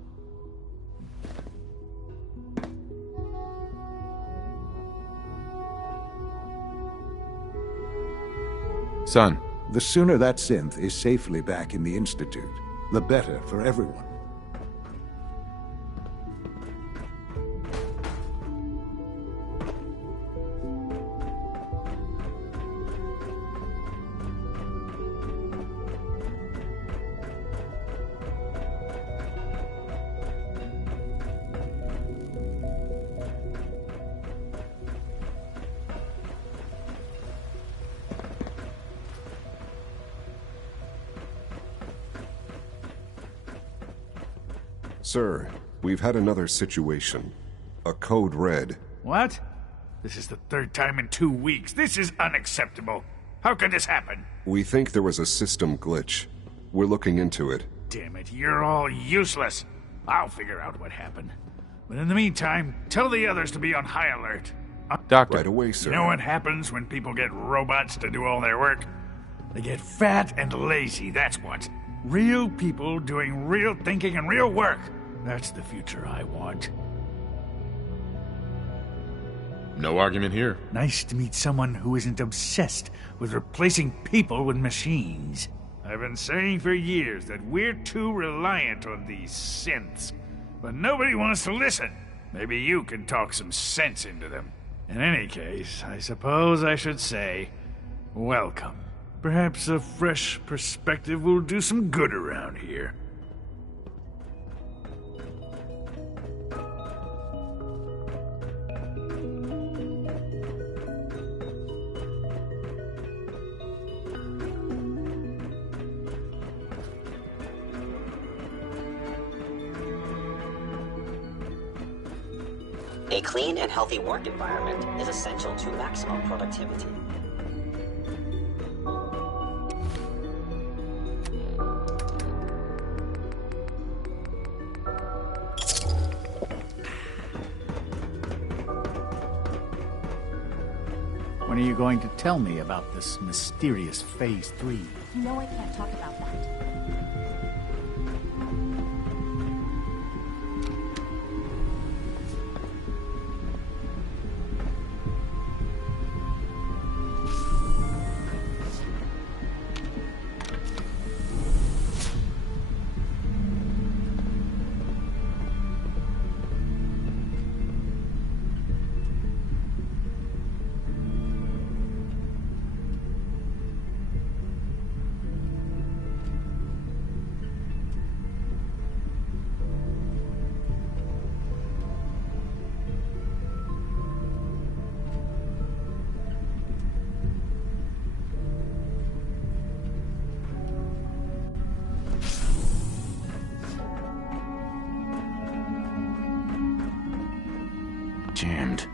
Son. The sooner that synth is safely back in the Institute, the better for everyone. Sir, we've had another situation. A code red. What? This is the third time in 2 weeks. This is unacceptable. How could this happen? We think there was a system glitch. We're looking into it. Damn it, you're all useless. I'll figure out what happened. But in the meantime, tell the others to be on high alert. Doctor. Right away, sir. You know what happens when people get robots to do all their work? They get fat and lazy, that's what. Real people doing real thinking and real work. That's the future I want. No argument here. Nice to meet someone who isn't obsessed with replacing people with machines. I've been saying for years that we're too reliant on these synths, but nobody wants to listen. Maybe you can talk some sense into them. In any case, I suppose I should say, welcome. Perhaps a fresh perspective will do some good around here. A clean and healthy work environment is essential to maximum productivity. When are you going to tell me about this mysterious Phase 3? You know I can't talk about that. jammed.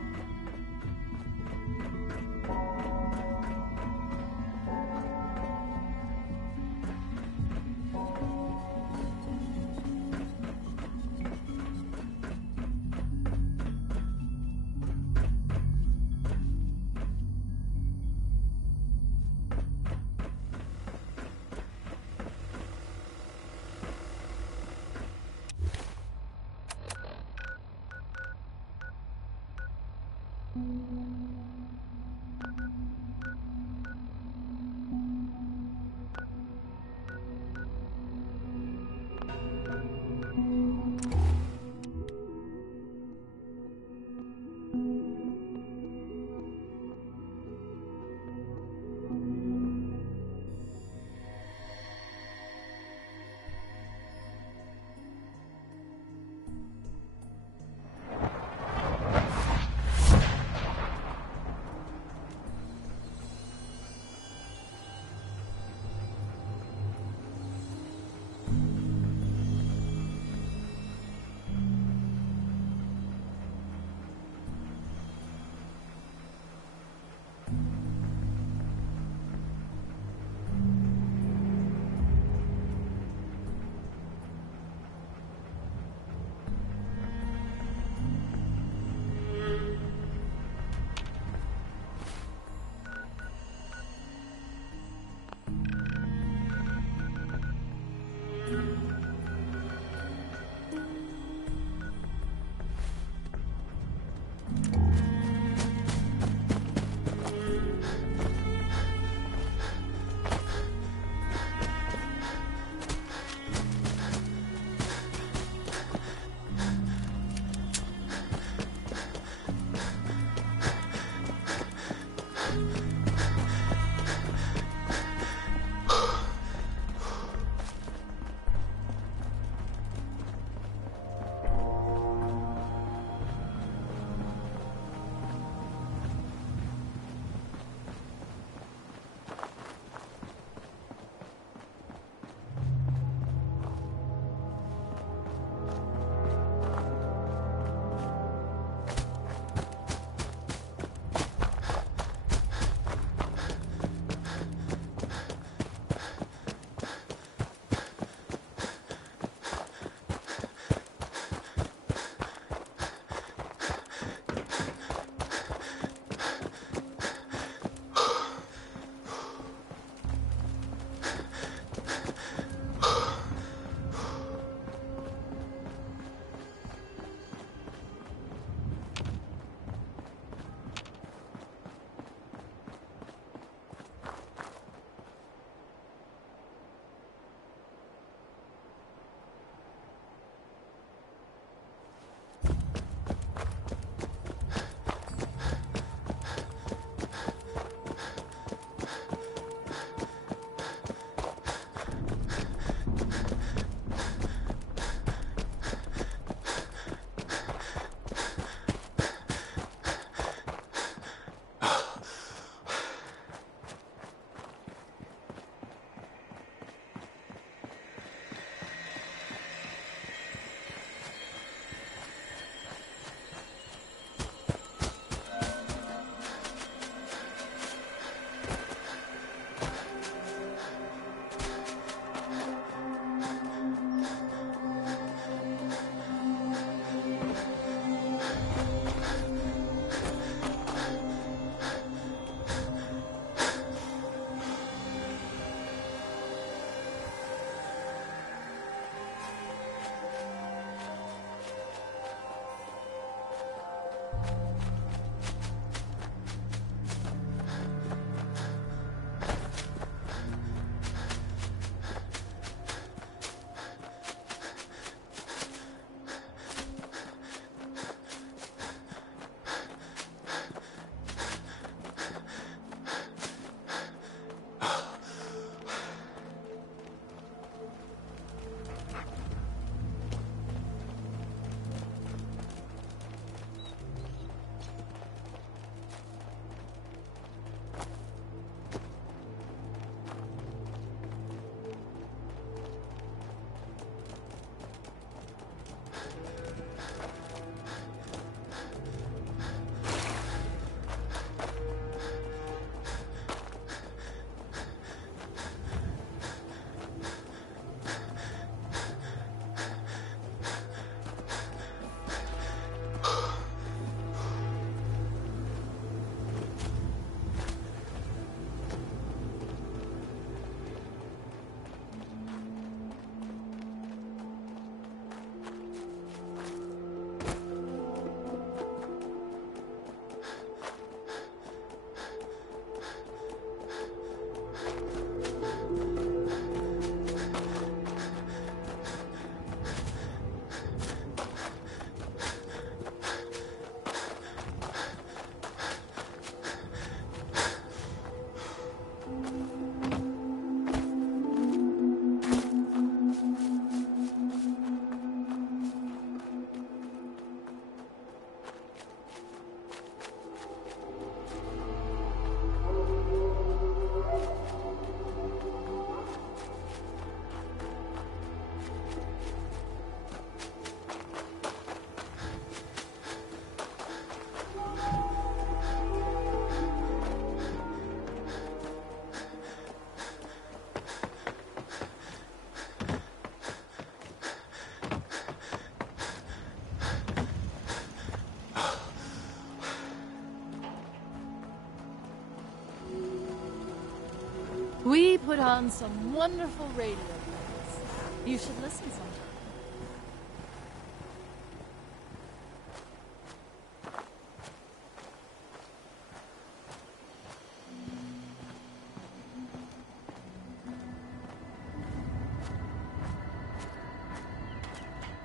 We put on some wonderful radio plays. You should listen sometime.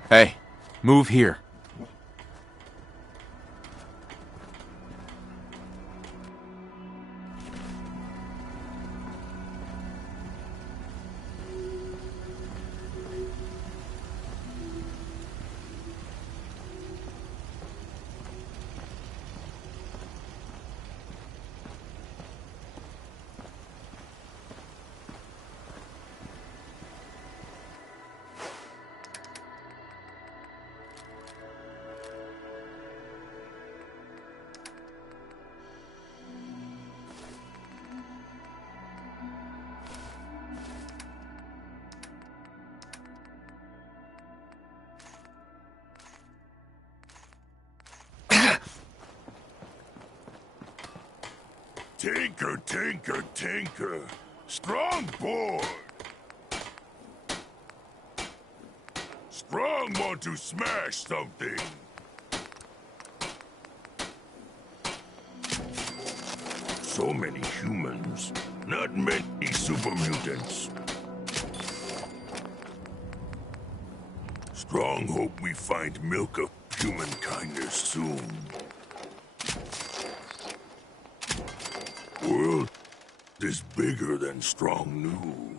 Hey, move here. Tinker, tinker, tinker. Strong board. Strong want to smash something. So many humans, not many super mutants. Strong hope we find milk of human kindness soon. World is bigger than Strong knew.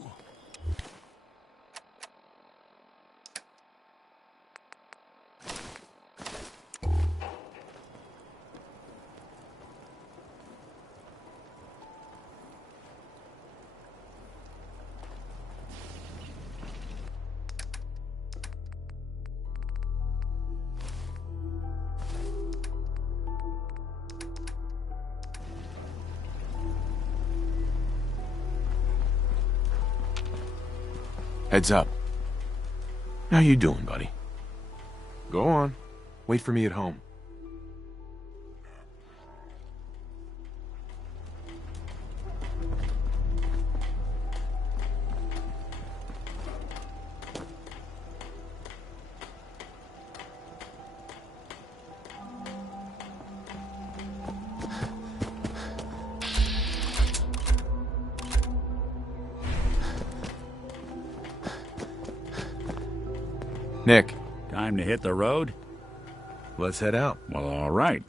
Heads up. How you doing, buddy? Go on. Wait for me at home. Nick. Time to hit the road? Let's head out. Well, all right.